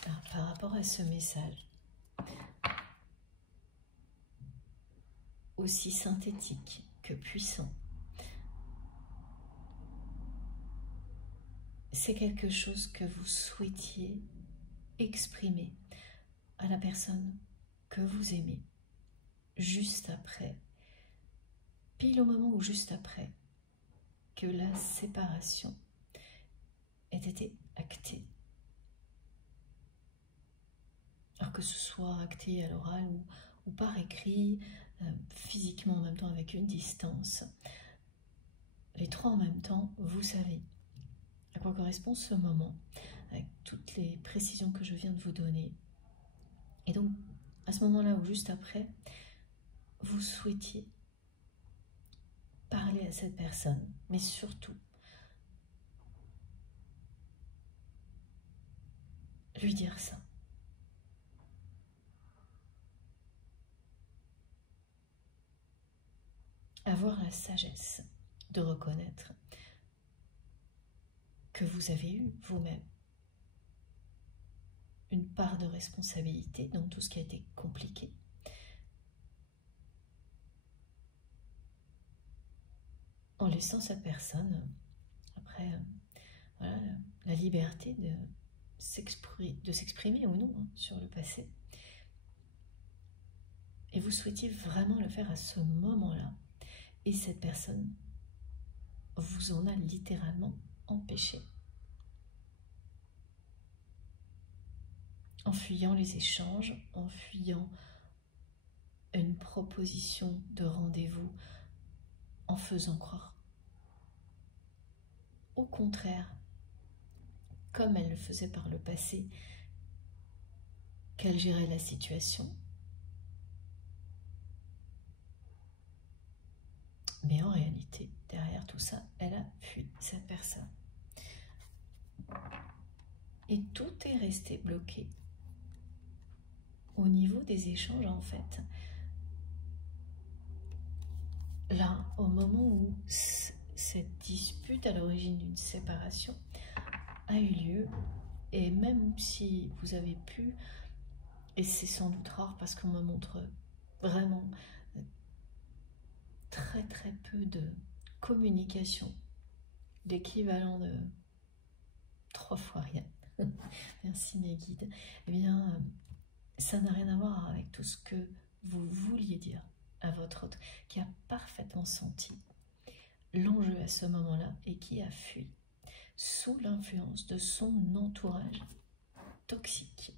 Alors, par rapport à ce message, aussi synthétique que puissant, c'est quelque chose que vous souhaitiez exprimer à la personne que vous aimez, juste après, pile au moment où juste après que la séparation ait été actée. Alors que ce soit acté à l'oral ou par écrit, physiquement en même temps avec une distance, les trois en même temps, vous savez à quoi correspond ce moment, avec toutes les précisions que je viens de vous donner. Et donc, à ce moment-là ou juste après, vous souhaitiez parler à cette personne, mais surtout, lui dire ça. Avoir la sagesse de reconnaître que vous avez eu vous-même une part de responsabilité dans tout ce qui a été compliqué. En laissant cette personne, après, voilà, la liberté de s'exprimer ou non sur le passé. Et vous souhaitiez vraiment le faire à ce moment-là. Et cette personne vous en a littéralement empêché. En fuyant les échanges, en fuyant une proposition de rendez-vous, en faisant croire. Au contraire, comme elle le faisait par le passé, qu'elle gérait la situation. Mais en réalité, derrière tout ça, elle a fui cette personne. Et tout est resté bloqué au niveau des échanges, en fait. Là, au moment où cette dispute à l'origine d'une séparation a eu lieu, et même si vous avez pu, et c'est sans doute rare parce qu'on me montre vraiment très très peu de communication, l'équivalent de 3 fois rien, merci mes guides, eh bien ça n'a rien à voir avec tout ce que vous vouliez dire à votre autre, qui a parfaitement senti l'enjeu à ce moment-là et qui a fui sous l'influence de son entourage toxique.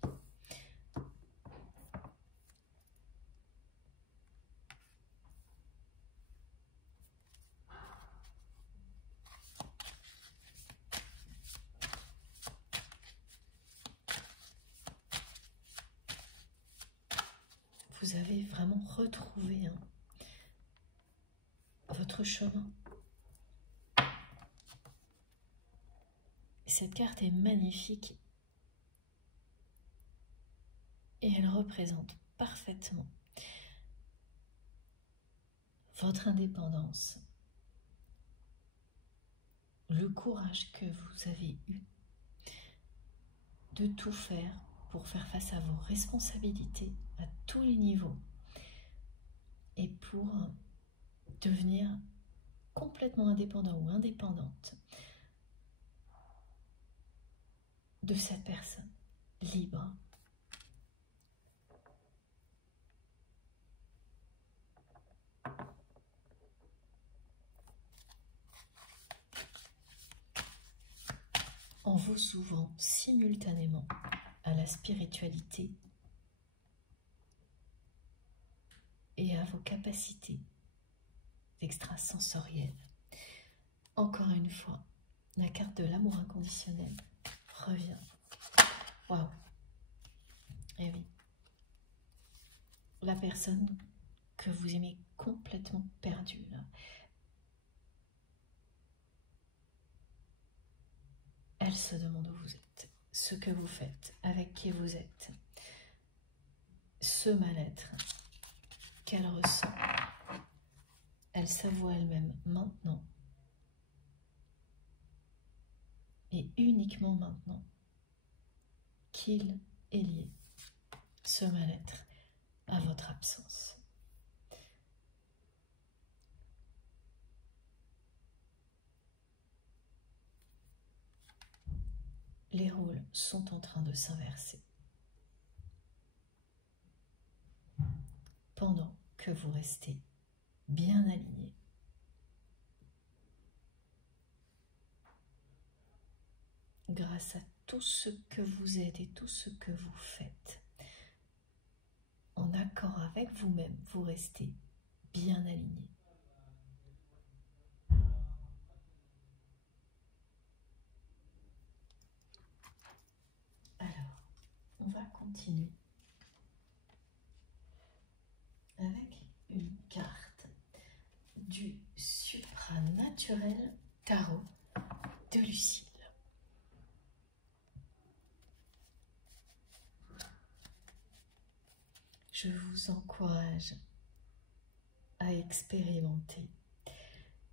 Vous avez vraiment retrouvé votre chemin. Cette carte est magnifique et elle représente parfaitement votre indépendance, le courage que vous avez eu de tout faire pour faire face à vos responsabilités à tous les niveaux et pour devenir complètement indépendant ou indépendante de cette personne, libre. En vous s'ouvrant simultanément à la spiritualité et à vos capacités extrasensorielles. Encore une fois, la carte de l'amour inconditionnel revient. Waouh! Eh oui. La personne que vous aimez complètement perdue, là. Elle se demande où vous êtes, ce que vous faites, avec qui vous êtes. Ce mal-être qu'elle ressent, elle s'avoue elle-même maintenant. Et uniquement maintenant qu'il est lié, ce mal-être, à votre absence. Les rôles sont en train de s'inverser. Pendant que vous restez bien aligné. Grâce à tout ce que vous êtes et tout ce que vous faites, en accord avec vous-même, vous restez bien aligné. Alors, on va continuer avec une carte du supranaturel tarot de Lucille. Je vous encourage à expérimenter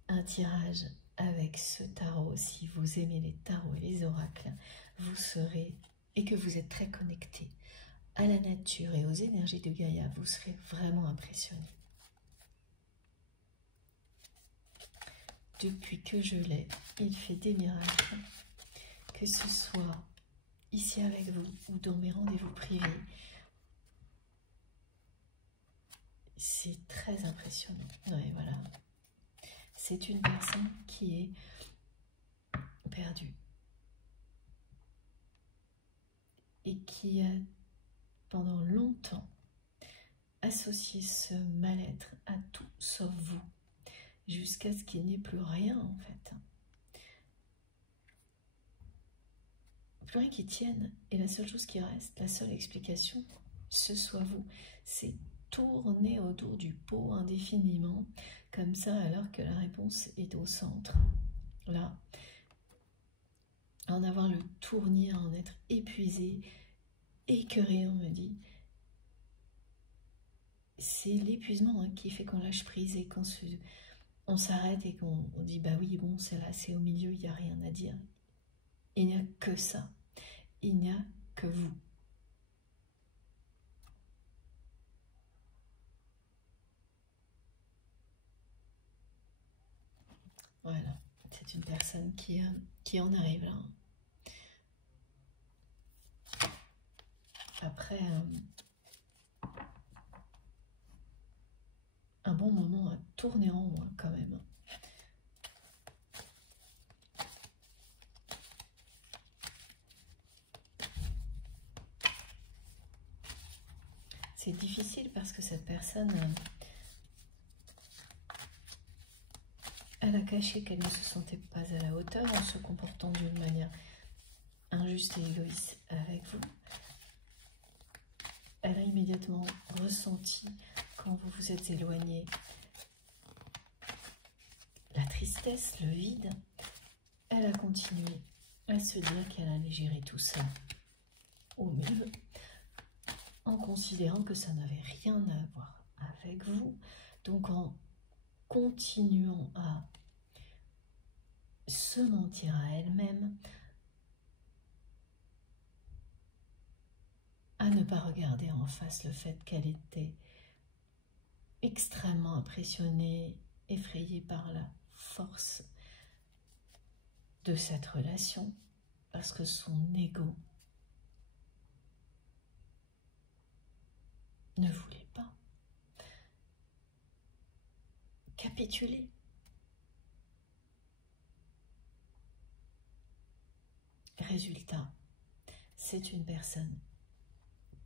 un tirage avec ce tarot. Si vous aimez les tarots et les oracles, vous serez et que vous êtes très connecté à la nature et aux énergies de Gaïa, vous serez vraiment impressionné. Depuis que je l'ai, il fait des miracles, que ce soit ici avec vous ou dans mes rendez-vous privés. C'est très impressionnant. Ouais, voilà. C'est une personne qui est perdue et qui a pendant longtemps associé ce mal-être à tout sauf vous, jusqu'à ce qu'il n'y ait plus rien en fait. Plus rien qui tienne, et la seule chose qui reste, la seule explication, ce soit vous. C'est tourner autour du pot indéfiniment, comme ça, alors que la réponse est au centre. Là, en avoir le tournis, en être épuisé, écœuré, on me dit. C'est l'épuisement hein, qui fait qu'on lâche prise et qu'on on s'arrête et qu'on dit bah oui, bon, c'est là, c'est au milieu, il n'y a rien à dire. Il n'y a que ça. Il n'y a que vous. Voilà, c'est une personne qui en arrive là. Après un bon moment à tourner en rond quand même. C'est difficile parce que cette personne, elle a caché qu'elle ne se sentait pas à la hauteur en se comportant d'une manière injuste et égoïste avec vous. Elle a immédiatement ressenti, quand vous vous êtes éloigné, la tristesse, le vide. Elle a continué à se dire qu'elle allait gérer tout ça au mieux, en considérant que ça n'avait rien à voir avec vous. Donc en continuant à se mentir à elle-même, à ne pas regarder en face le fait qu'elle était extrêmement impressionnée, effrayée par la force de cette relation, parce que son ego ne voulait pas capituler. Résultat, c'est une personne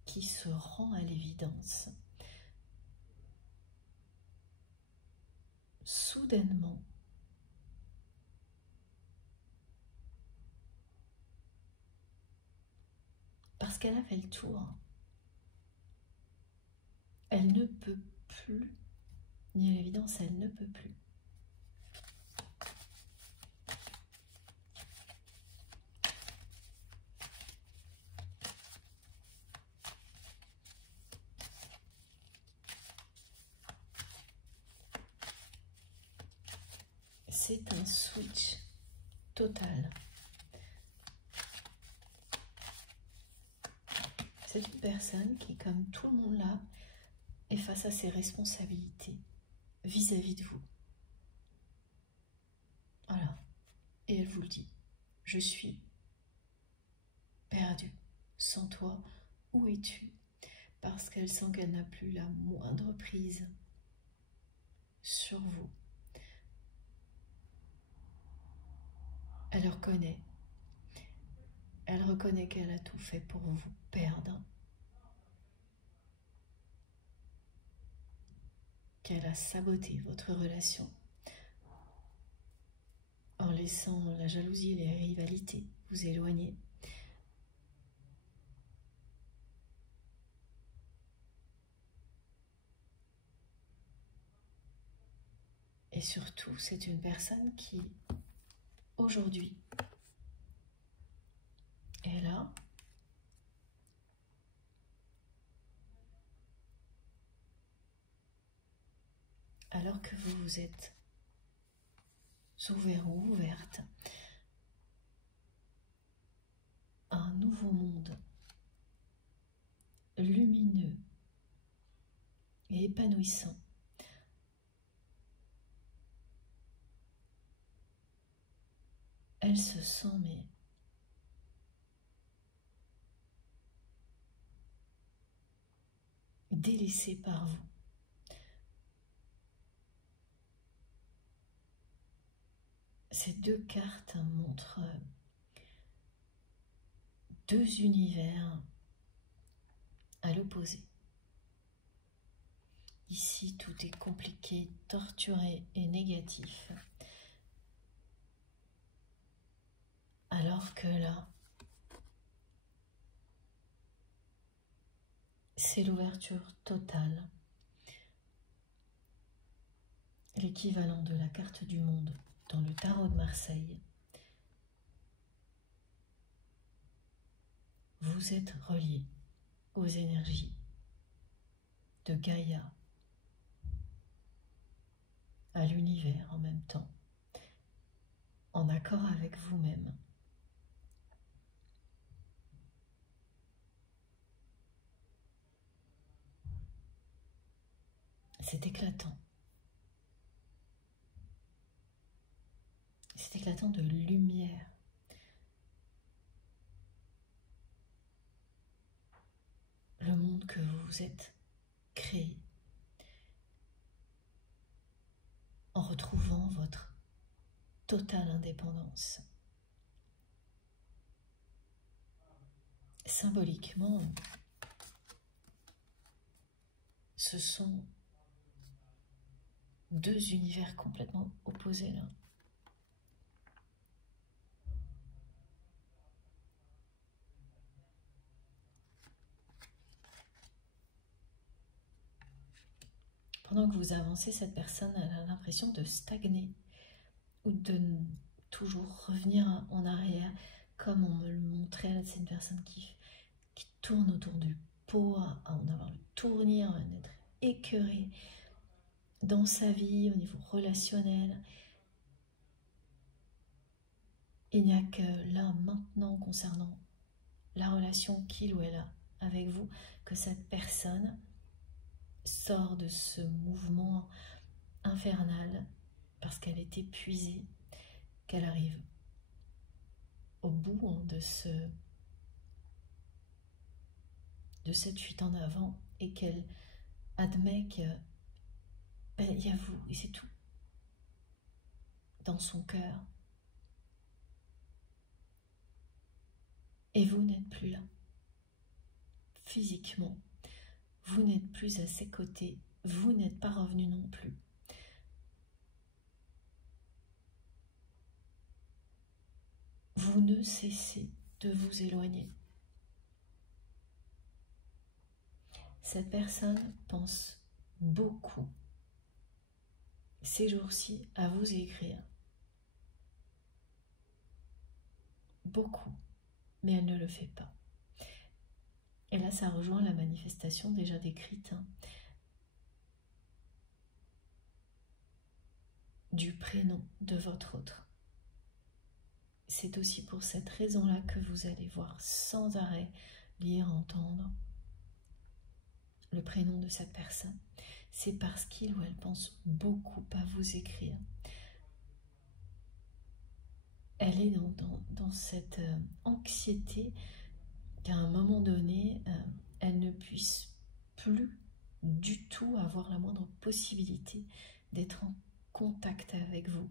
qui se rend à l'évidence soudainement parce qu'elle a fait le tour. Elle ne peut plus, ni à l'évidence, elle ne peut plus. C'est un switch total. C'est une personne qui, comme tout le monde là, est face à ses responsabilités vis-à-vis de vous. Voilà. Et elle vous le dit. Je suis perdue. Sans toi, où es-tu? Parce qu'elle sent qu'elle n'a plus la moindre prise sur vous. Elle reconnaît. Elle reconnaît qu'elle a tout fait pour vous perdre. Qu'elle a saboté votre relation en laissant la jalousie et les rivalités vous éloigner. Et surtout, c'est une personne qui, aujourd'hui, est là, alors que vous vous êtes ouvert ou ouverte un nouveau monde lumineux et épanouissant. Elle se sent mais délaissée par vous. Ces deux cartes montrent deux univers à l'opposé. Ici, tout est compliqué, torturé et négatif. Alors que là, c'est l'ouverture totale. L'équivalent de la carte du monde dans le tarot de Marseille. Vous êtes relié aux énergies de Gaïa, à l'univers en même temps, en accord avec vous-même. C'est éclatant. C'est éclatant de lumière. Le monde que vous vous êtes créé en retrouvant votre totale indépendance. Symboliquement, ce sont deux univers complètement opposés là. Pendant que vous avancez, cette personne a l'impression de stagner ou de toujours revenir en arrière, comme on me le montrait. C'est une personne qui tourne autour du pot, à en avoir le tournis, d'être écœurée dans sa vie, au niveau relationnel. Il n'y a que là, maintenant, concernant la relation qu'il ou elle a avec vous, que cette personne sort de ce mouvement infernal parce qu'elle est épuisée, qu'elle arrive au bout de cette fuite en avant et qu'elle admet qu'il y a vous et c'est tout dans son cœur. Et vous n'êtes plus là. Physiquement, vous n'êtes plus à ses côtés, vous n'êtes pas revenu non plus. Vous ne cessez de vous éloigner. Cette personne pense beaucoup ces jours-ci à vous écrire. Beaucoup, mais elle ne le fait pas. Et là, ça rejoint la manifestation déjà décrite du prénom de votre autre. C'est aussi pour cette raison-là que vous allez voir sans arrêt, lire, entendre le prénom de cette personne. C'est parce qu'il ou elle pense beaucoup à vous écrire. Elle est dans cette anxiété qu'à un moment donné, elle ne puisse plus du tout avoir la moindre possibilité d'être en contact avec vous,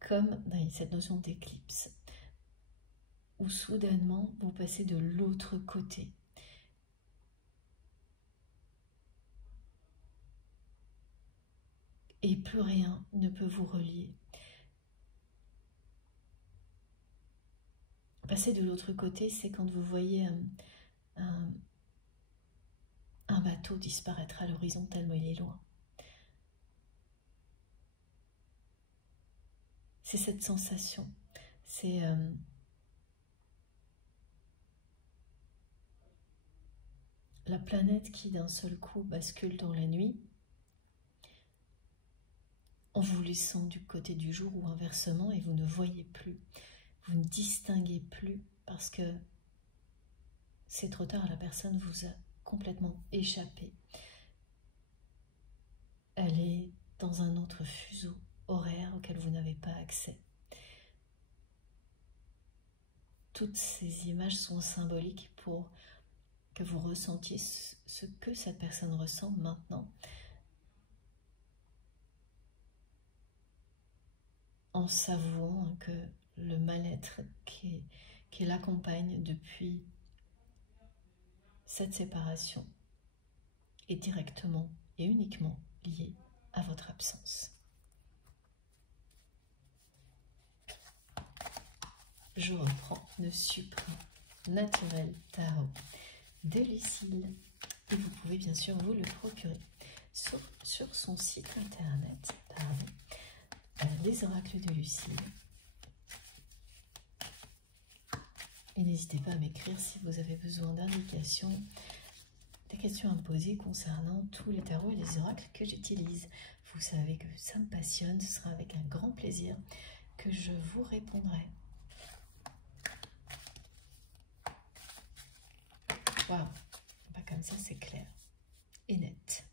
comme dans cette notion d'éclipse, où soudainement vous passez de l'autre côté. Et plus rien ne peut vous relier. Passer de l'autre côté, c'est quand vous voyez un bateau disparaître à l'horizon tellement il est loin. C'est cette sensation, c'est la planète qui d'un seul coup bascule dans la nuit, en vous laissant du côté du jour ou inversement, et vous ne voyez plus, vous ne distinguez plus parce que c'est trop tard, la personne vous a complètement échappé. Elle est dans un autre fuseau horaire auquel vous n'avez pas accès. Toutes ces images sont symboliques pour que vous ressentiez ce que cette personne ressent maintenant, en savouant que le mal-être qui l'accompagne depuis cette séparation est directement et uniquement lié à votre absence. Je reprends le suprême naturel tarot de Lucille et vous pouvez bien sûr vous le procurer sur son site internet, les oracles de Lucille. Et n'hésitez pas à m'écrire si vous avez besoin d'indications, des questions à me poser concernant tous les tarots et les oracles que j'utilise. Vous savez que ça me passionne, ce sera avec un grand plaisir que je vous répondrai. Waouh, bah comme ça c'est clair et net.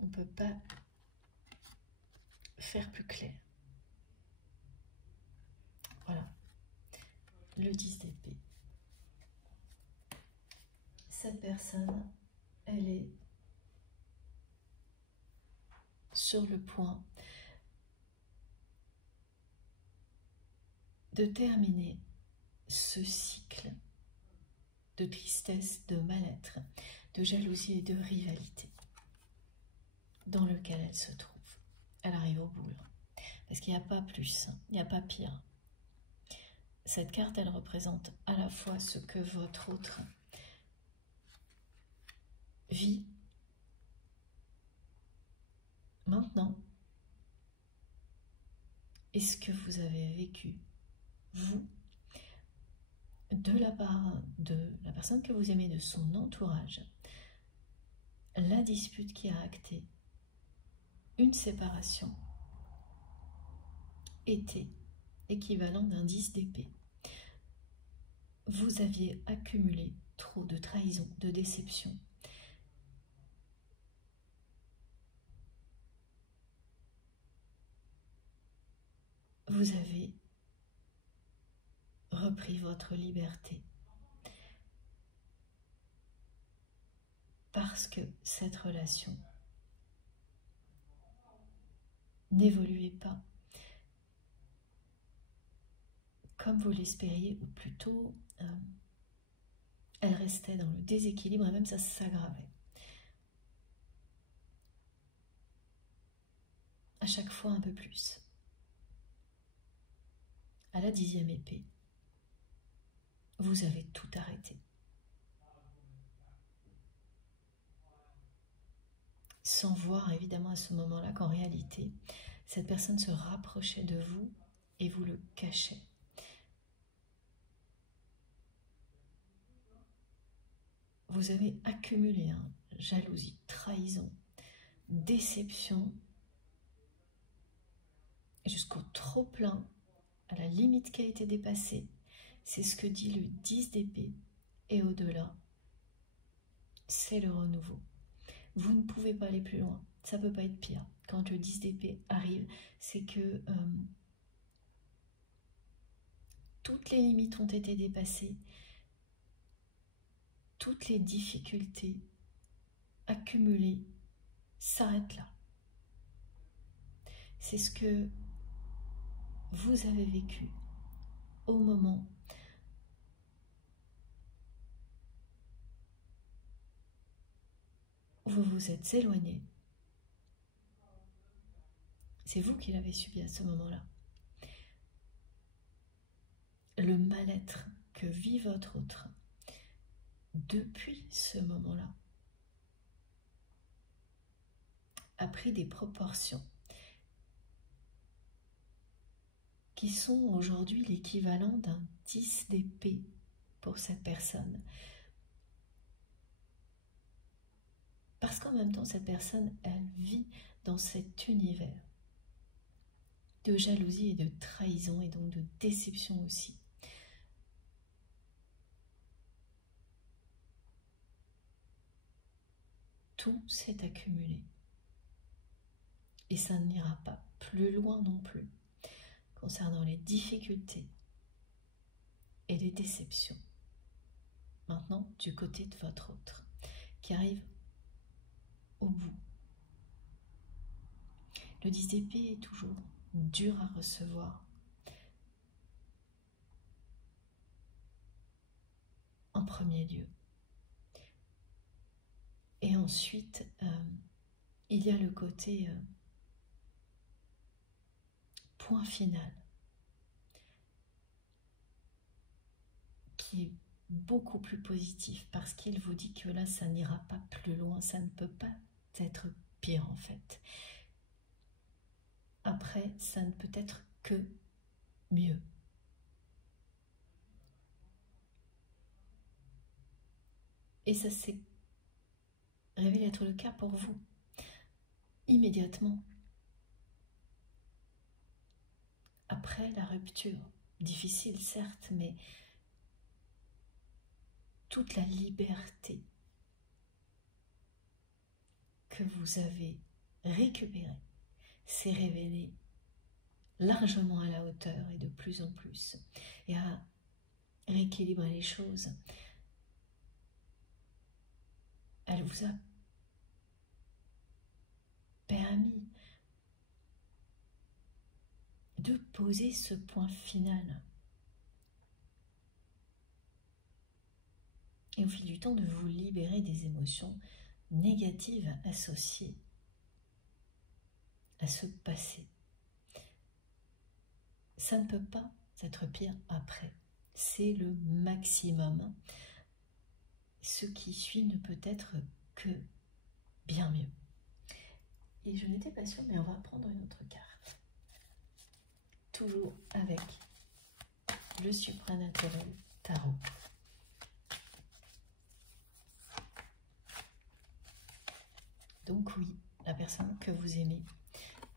On ne peut pas faire plus clair. Voilà, le 10 d'épée. Cette personne, elle est sur le point de terminer ce cycle de tristesse, de mal-être, de jalousie et de rivalité dans lequel elle se trouve. Elle arrive au bout, parce qu'il n'y a pas plus, il n'y a pas pire. Cette carte, elle représente à la fois ce que votre autre vit maintenant et ce que vous avez vécu, vous, de la part de la personne que vous aimez, de son entourage. La dispute qui a acté une séparation était équivalent d'un 10 d'épée. Vous aviez accumulé trop de trahison, de déception. Vous avez repris votre liberté parce que cette relation n'évoluait pas comme vous l'espériez, ou plutôt elle restait dans le déséquilibre et même ça s'aggravait. À chaque fois un peu plus. À la 10e épée, vous avez tout arrêté. Sans voir évidemment à ce moment-là qu'en réalité, cette personne se rapprochait de vous et vous le cachait. Vous avez accumulé jalousie, trahison, déception, jusqu'au trop-plein, à la limite qui a été dépassée. C'est ce que dit le 10 d'épée. Et au-delà, c'est le renouveau. Vous ne pouvez pas aller plus loin. Ça ne peut pas être pire. Quand le 10 d'épée arrive, c'est que toutes les limites ont été dépassées. Toutes les difficultés accumulées s'arrêtent là. C'est ce que vous avez vécu au moment où vous vous êtes éloigné. C'est vous qui l'avez subi à ce moment-là. Le mal-être que vit votre autre depuis ce moment-là a pris des proportions qui sont aujourd'hui l'équivalent d'un 10 d'épée pour cette personne. Parce qu'en même temps, cette personne, elle vit dans cet univers de jalousie et de trahison et donc de déception aussi. tout s'est accumulé. Et ça n'ira pas plus loin non plus concernant les difficultés et les déceptions. Maintenant, du côté de votre autre, qui arrive au bout. Le 10 d'épée est toujours dur à recevoir. En premier lieu. Et ensuite, il y a le côté point final, qui est beaucoup plus positif, parce qu'il vous dit que là, ça n'ira pas plus loin, ça ne peut pas être pire en fait. Après, ça ne peut être que mieux. Et ça s'est révélé être le cas pour vous, immédiatement. Après la rupture, difficile certes, mais toute la liberté que vous avez récupérée s'est révélée largement à la hauteur et de plus en plus, et à rééquilibrer les choses. Elle vous a permis de poser ce point final. Et au fil du temps, de vous libérer des émotions négatives associées à ce passé. Ça ne peut pas être pire après. C'est le maximum. Ce qui suit ne peut être que bien mieux. Et je n'étais pas sûre, mais on va prendre une autre carte. Toujours avec le supranaturel tarot. Donc oui, la personne que vous aimez,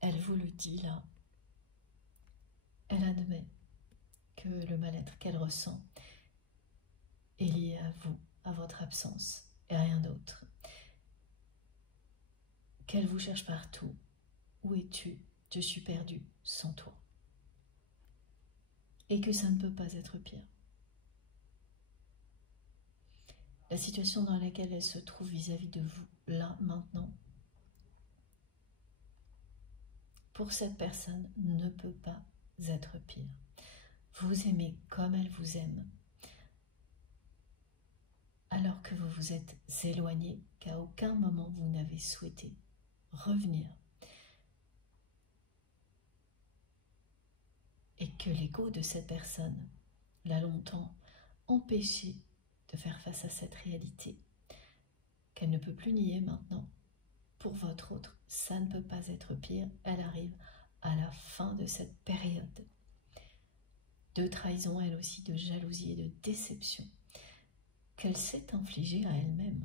elle vous le dit là. Elle admet que le mal-être qu'elle ressent est lié à vous, à votre absence et à rien d'autre. Qu'elle vous cherche partout. Où es-tu? Je suis perdue sans toi. Et que ça ne peut pas être pire. La situation dans laquelle elle se trouve vis-à-vis de vous, là, maintenant, pour cette personne, ne peut pas être pire. Vous aimez comme elle vous aime, alors que vous vous êtes éloigné, qu'à aucun moment vous n'avez souhaité revenir. Et que l'ego de cette personne l'a longtemps empêché de faire face à cette réalité, qu'elle ne peut plus nier maintenant. Pour votre autre, ça ne peut pas être pire. Elle arrive à la fin de cette période de trahison, elle aussi, de jalousie et de déception qu'elle s'est infligée à elle-même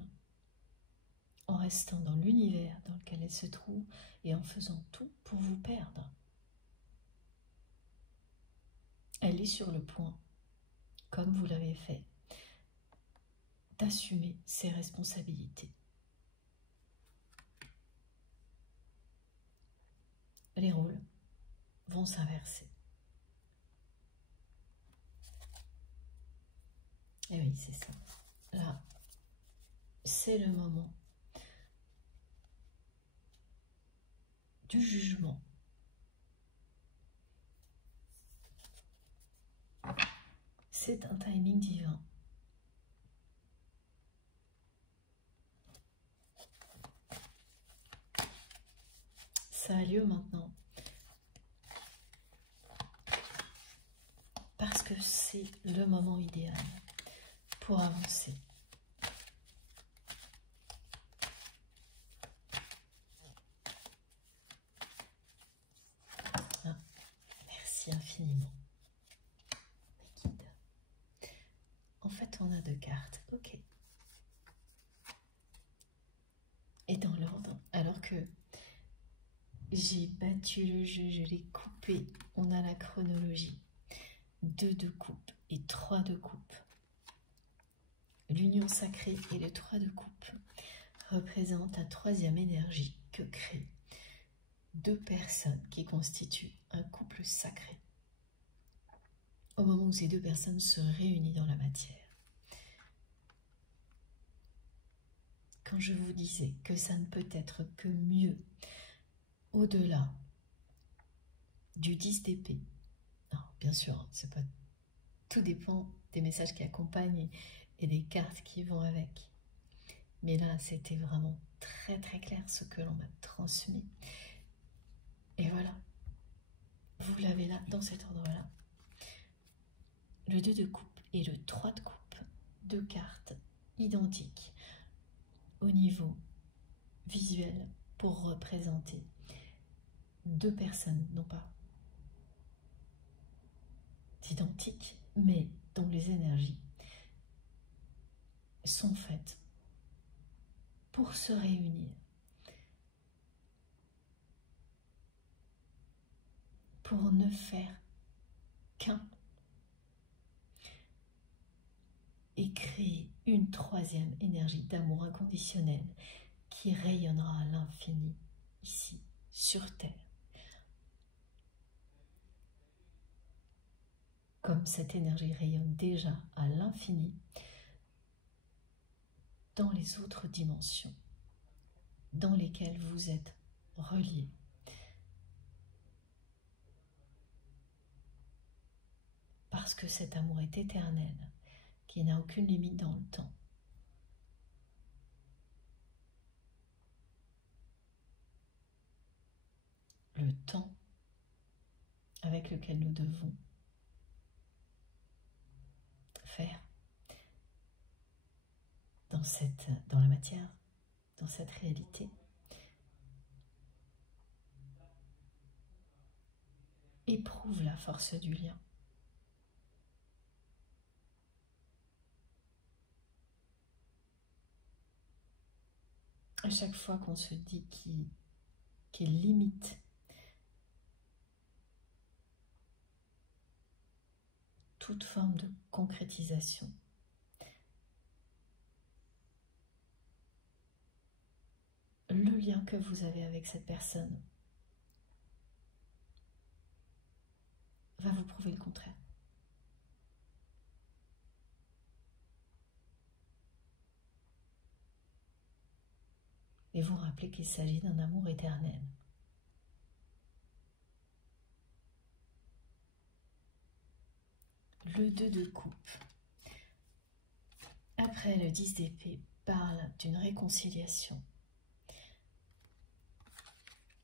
en restant dans l'univers dans lequel elle se trouve et en faisant tout pour vous perdre. Elle est sur le point, comme vous l'avez fait, d'assumer ses responsabilités. Les rôles vont s'inverser. Et oui, c'est ça. Là, c'est le moment du jugement. C'est un timing divin. Ça a lieu maintenant. Parce que c'est le moment idéal pour avancer. Ah, merci infiniment. Les guides. En fait, on a 2 cartes. Ok. Et dans l'ordre, alors que j'ai battu le jeu, je l'ai coupé, on a la chronologie. 2 de coupe et 3 de coupe. L'union sacrée et le 3 de coupe représente la troisième énergie que créent deux personnes qui constituent un couple sacré. Au moment où ces deux personnes se réunissent dans la matière. Quand je vous disais que ça ne peut être que mieux au-delà du 10 d'épée, bien sûr, c'est pas, tout dépend des messages qui accompagnent et des cartes qui vont avec. Mais là, c'était vraiment très très clair ce que l'on m'a transmis. Et voilà, vous l'avez là, dans cet ordre-là. Le 2 de coupe et le 3 de coupe, deux cartes identiques au niveau visuel pour représenter deux personnes, non pas identiques, mais dont les énergies sont faites pour se réunir, pour ne faire qu'un et créer une troisième énergie d'amour inconditionnel qui rayonnera à l'infini ici, sur Terre. Comme cette énergie rayonne déjà à l'infini dans les autres dimensions dans lesquelles vous êtes reliés. Parce que cet amour est éternel, qui n'a aucune limite dans le temps. Le temps avec lequel nous devons faire dans la matière, dans cette réalité, éprouve la force du lien. À chaque fois qu'on se dit qu'il limite toute forme de concrétisation, le lien que vous avez avec cette personne va vous prouver le contraire. Et vous rappelez qu'il s'agit d'un amour éternel. Le 2 de coupe, après le 10 d'épée, parle d'une réconciliation,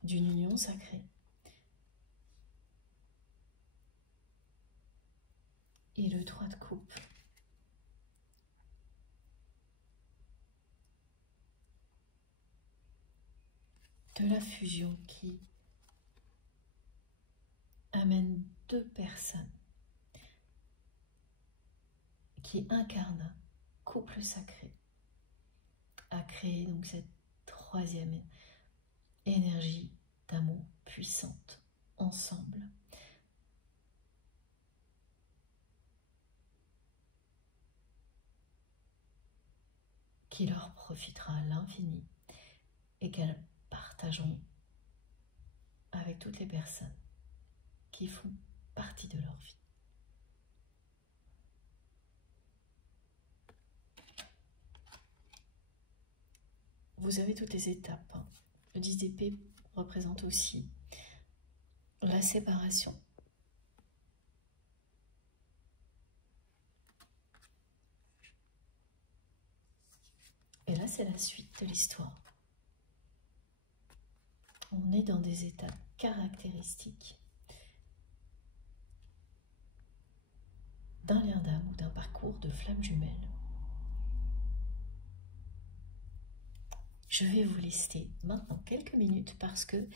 d'une union sacrée. Et le 3 de coupe de la fusion qui amène deux personnes qui incarnent un couple sacré à créer donc cette troisième énergie d'amour puissante ensemble. Qui leur profitera à l'infini et qu'elles partageront avec toutes les personnes qui font partie de leur vie. Vous avez toutes les étapes. Le 10 d'épée représente aussi la séparation. Et là, c'est la suite de l'histoire. On est dans des étapes caractéristiques d'un lien d'âme ou d'un parcours de flamme jumelle. Je vais vous laisser maintenant quelques minutes parce que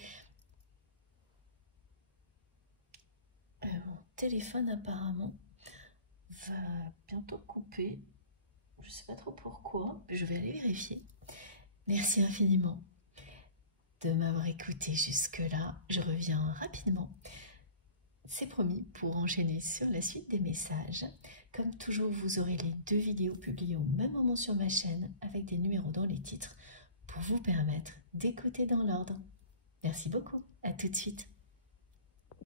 mon téléphone apparemment va bientôt couper. Je ne sais pas trop pourquoi, mais je vais aller vérifier. Merci infiniment de m'avoir écouté jusque-là. Je reviens rapidement. C'est promis pour enchaîner sur la suite des messages. Comme toujours, vous aurez les deux vidéos publiées au même moment sur ma chaîne avec des numéros dans les titres pour vous permettre d'écouter dans l'ordre. Merci beaucoup, à tout de suite.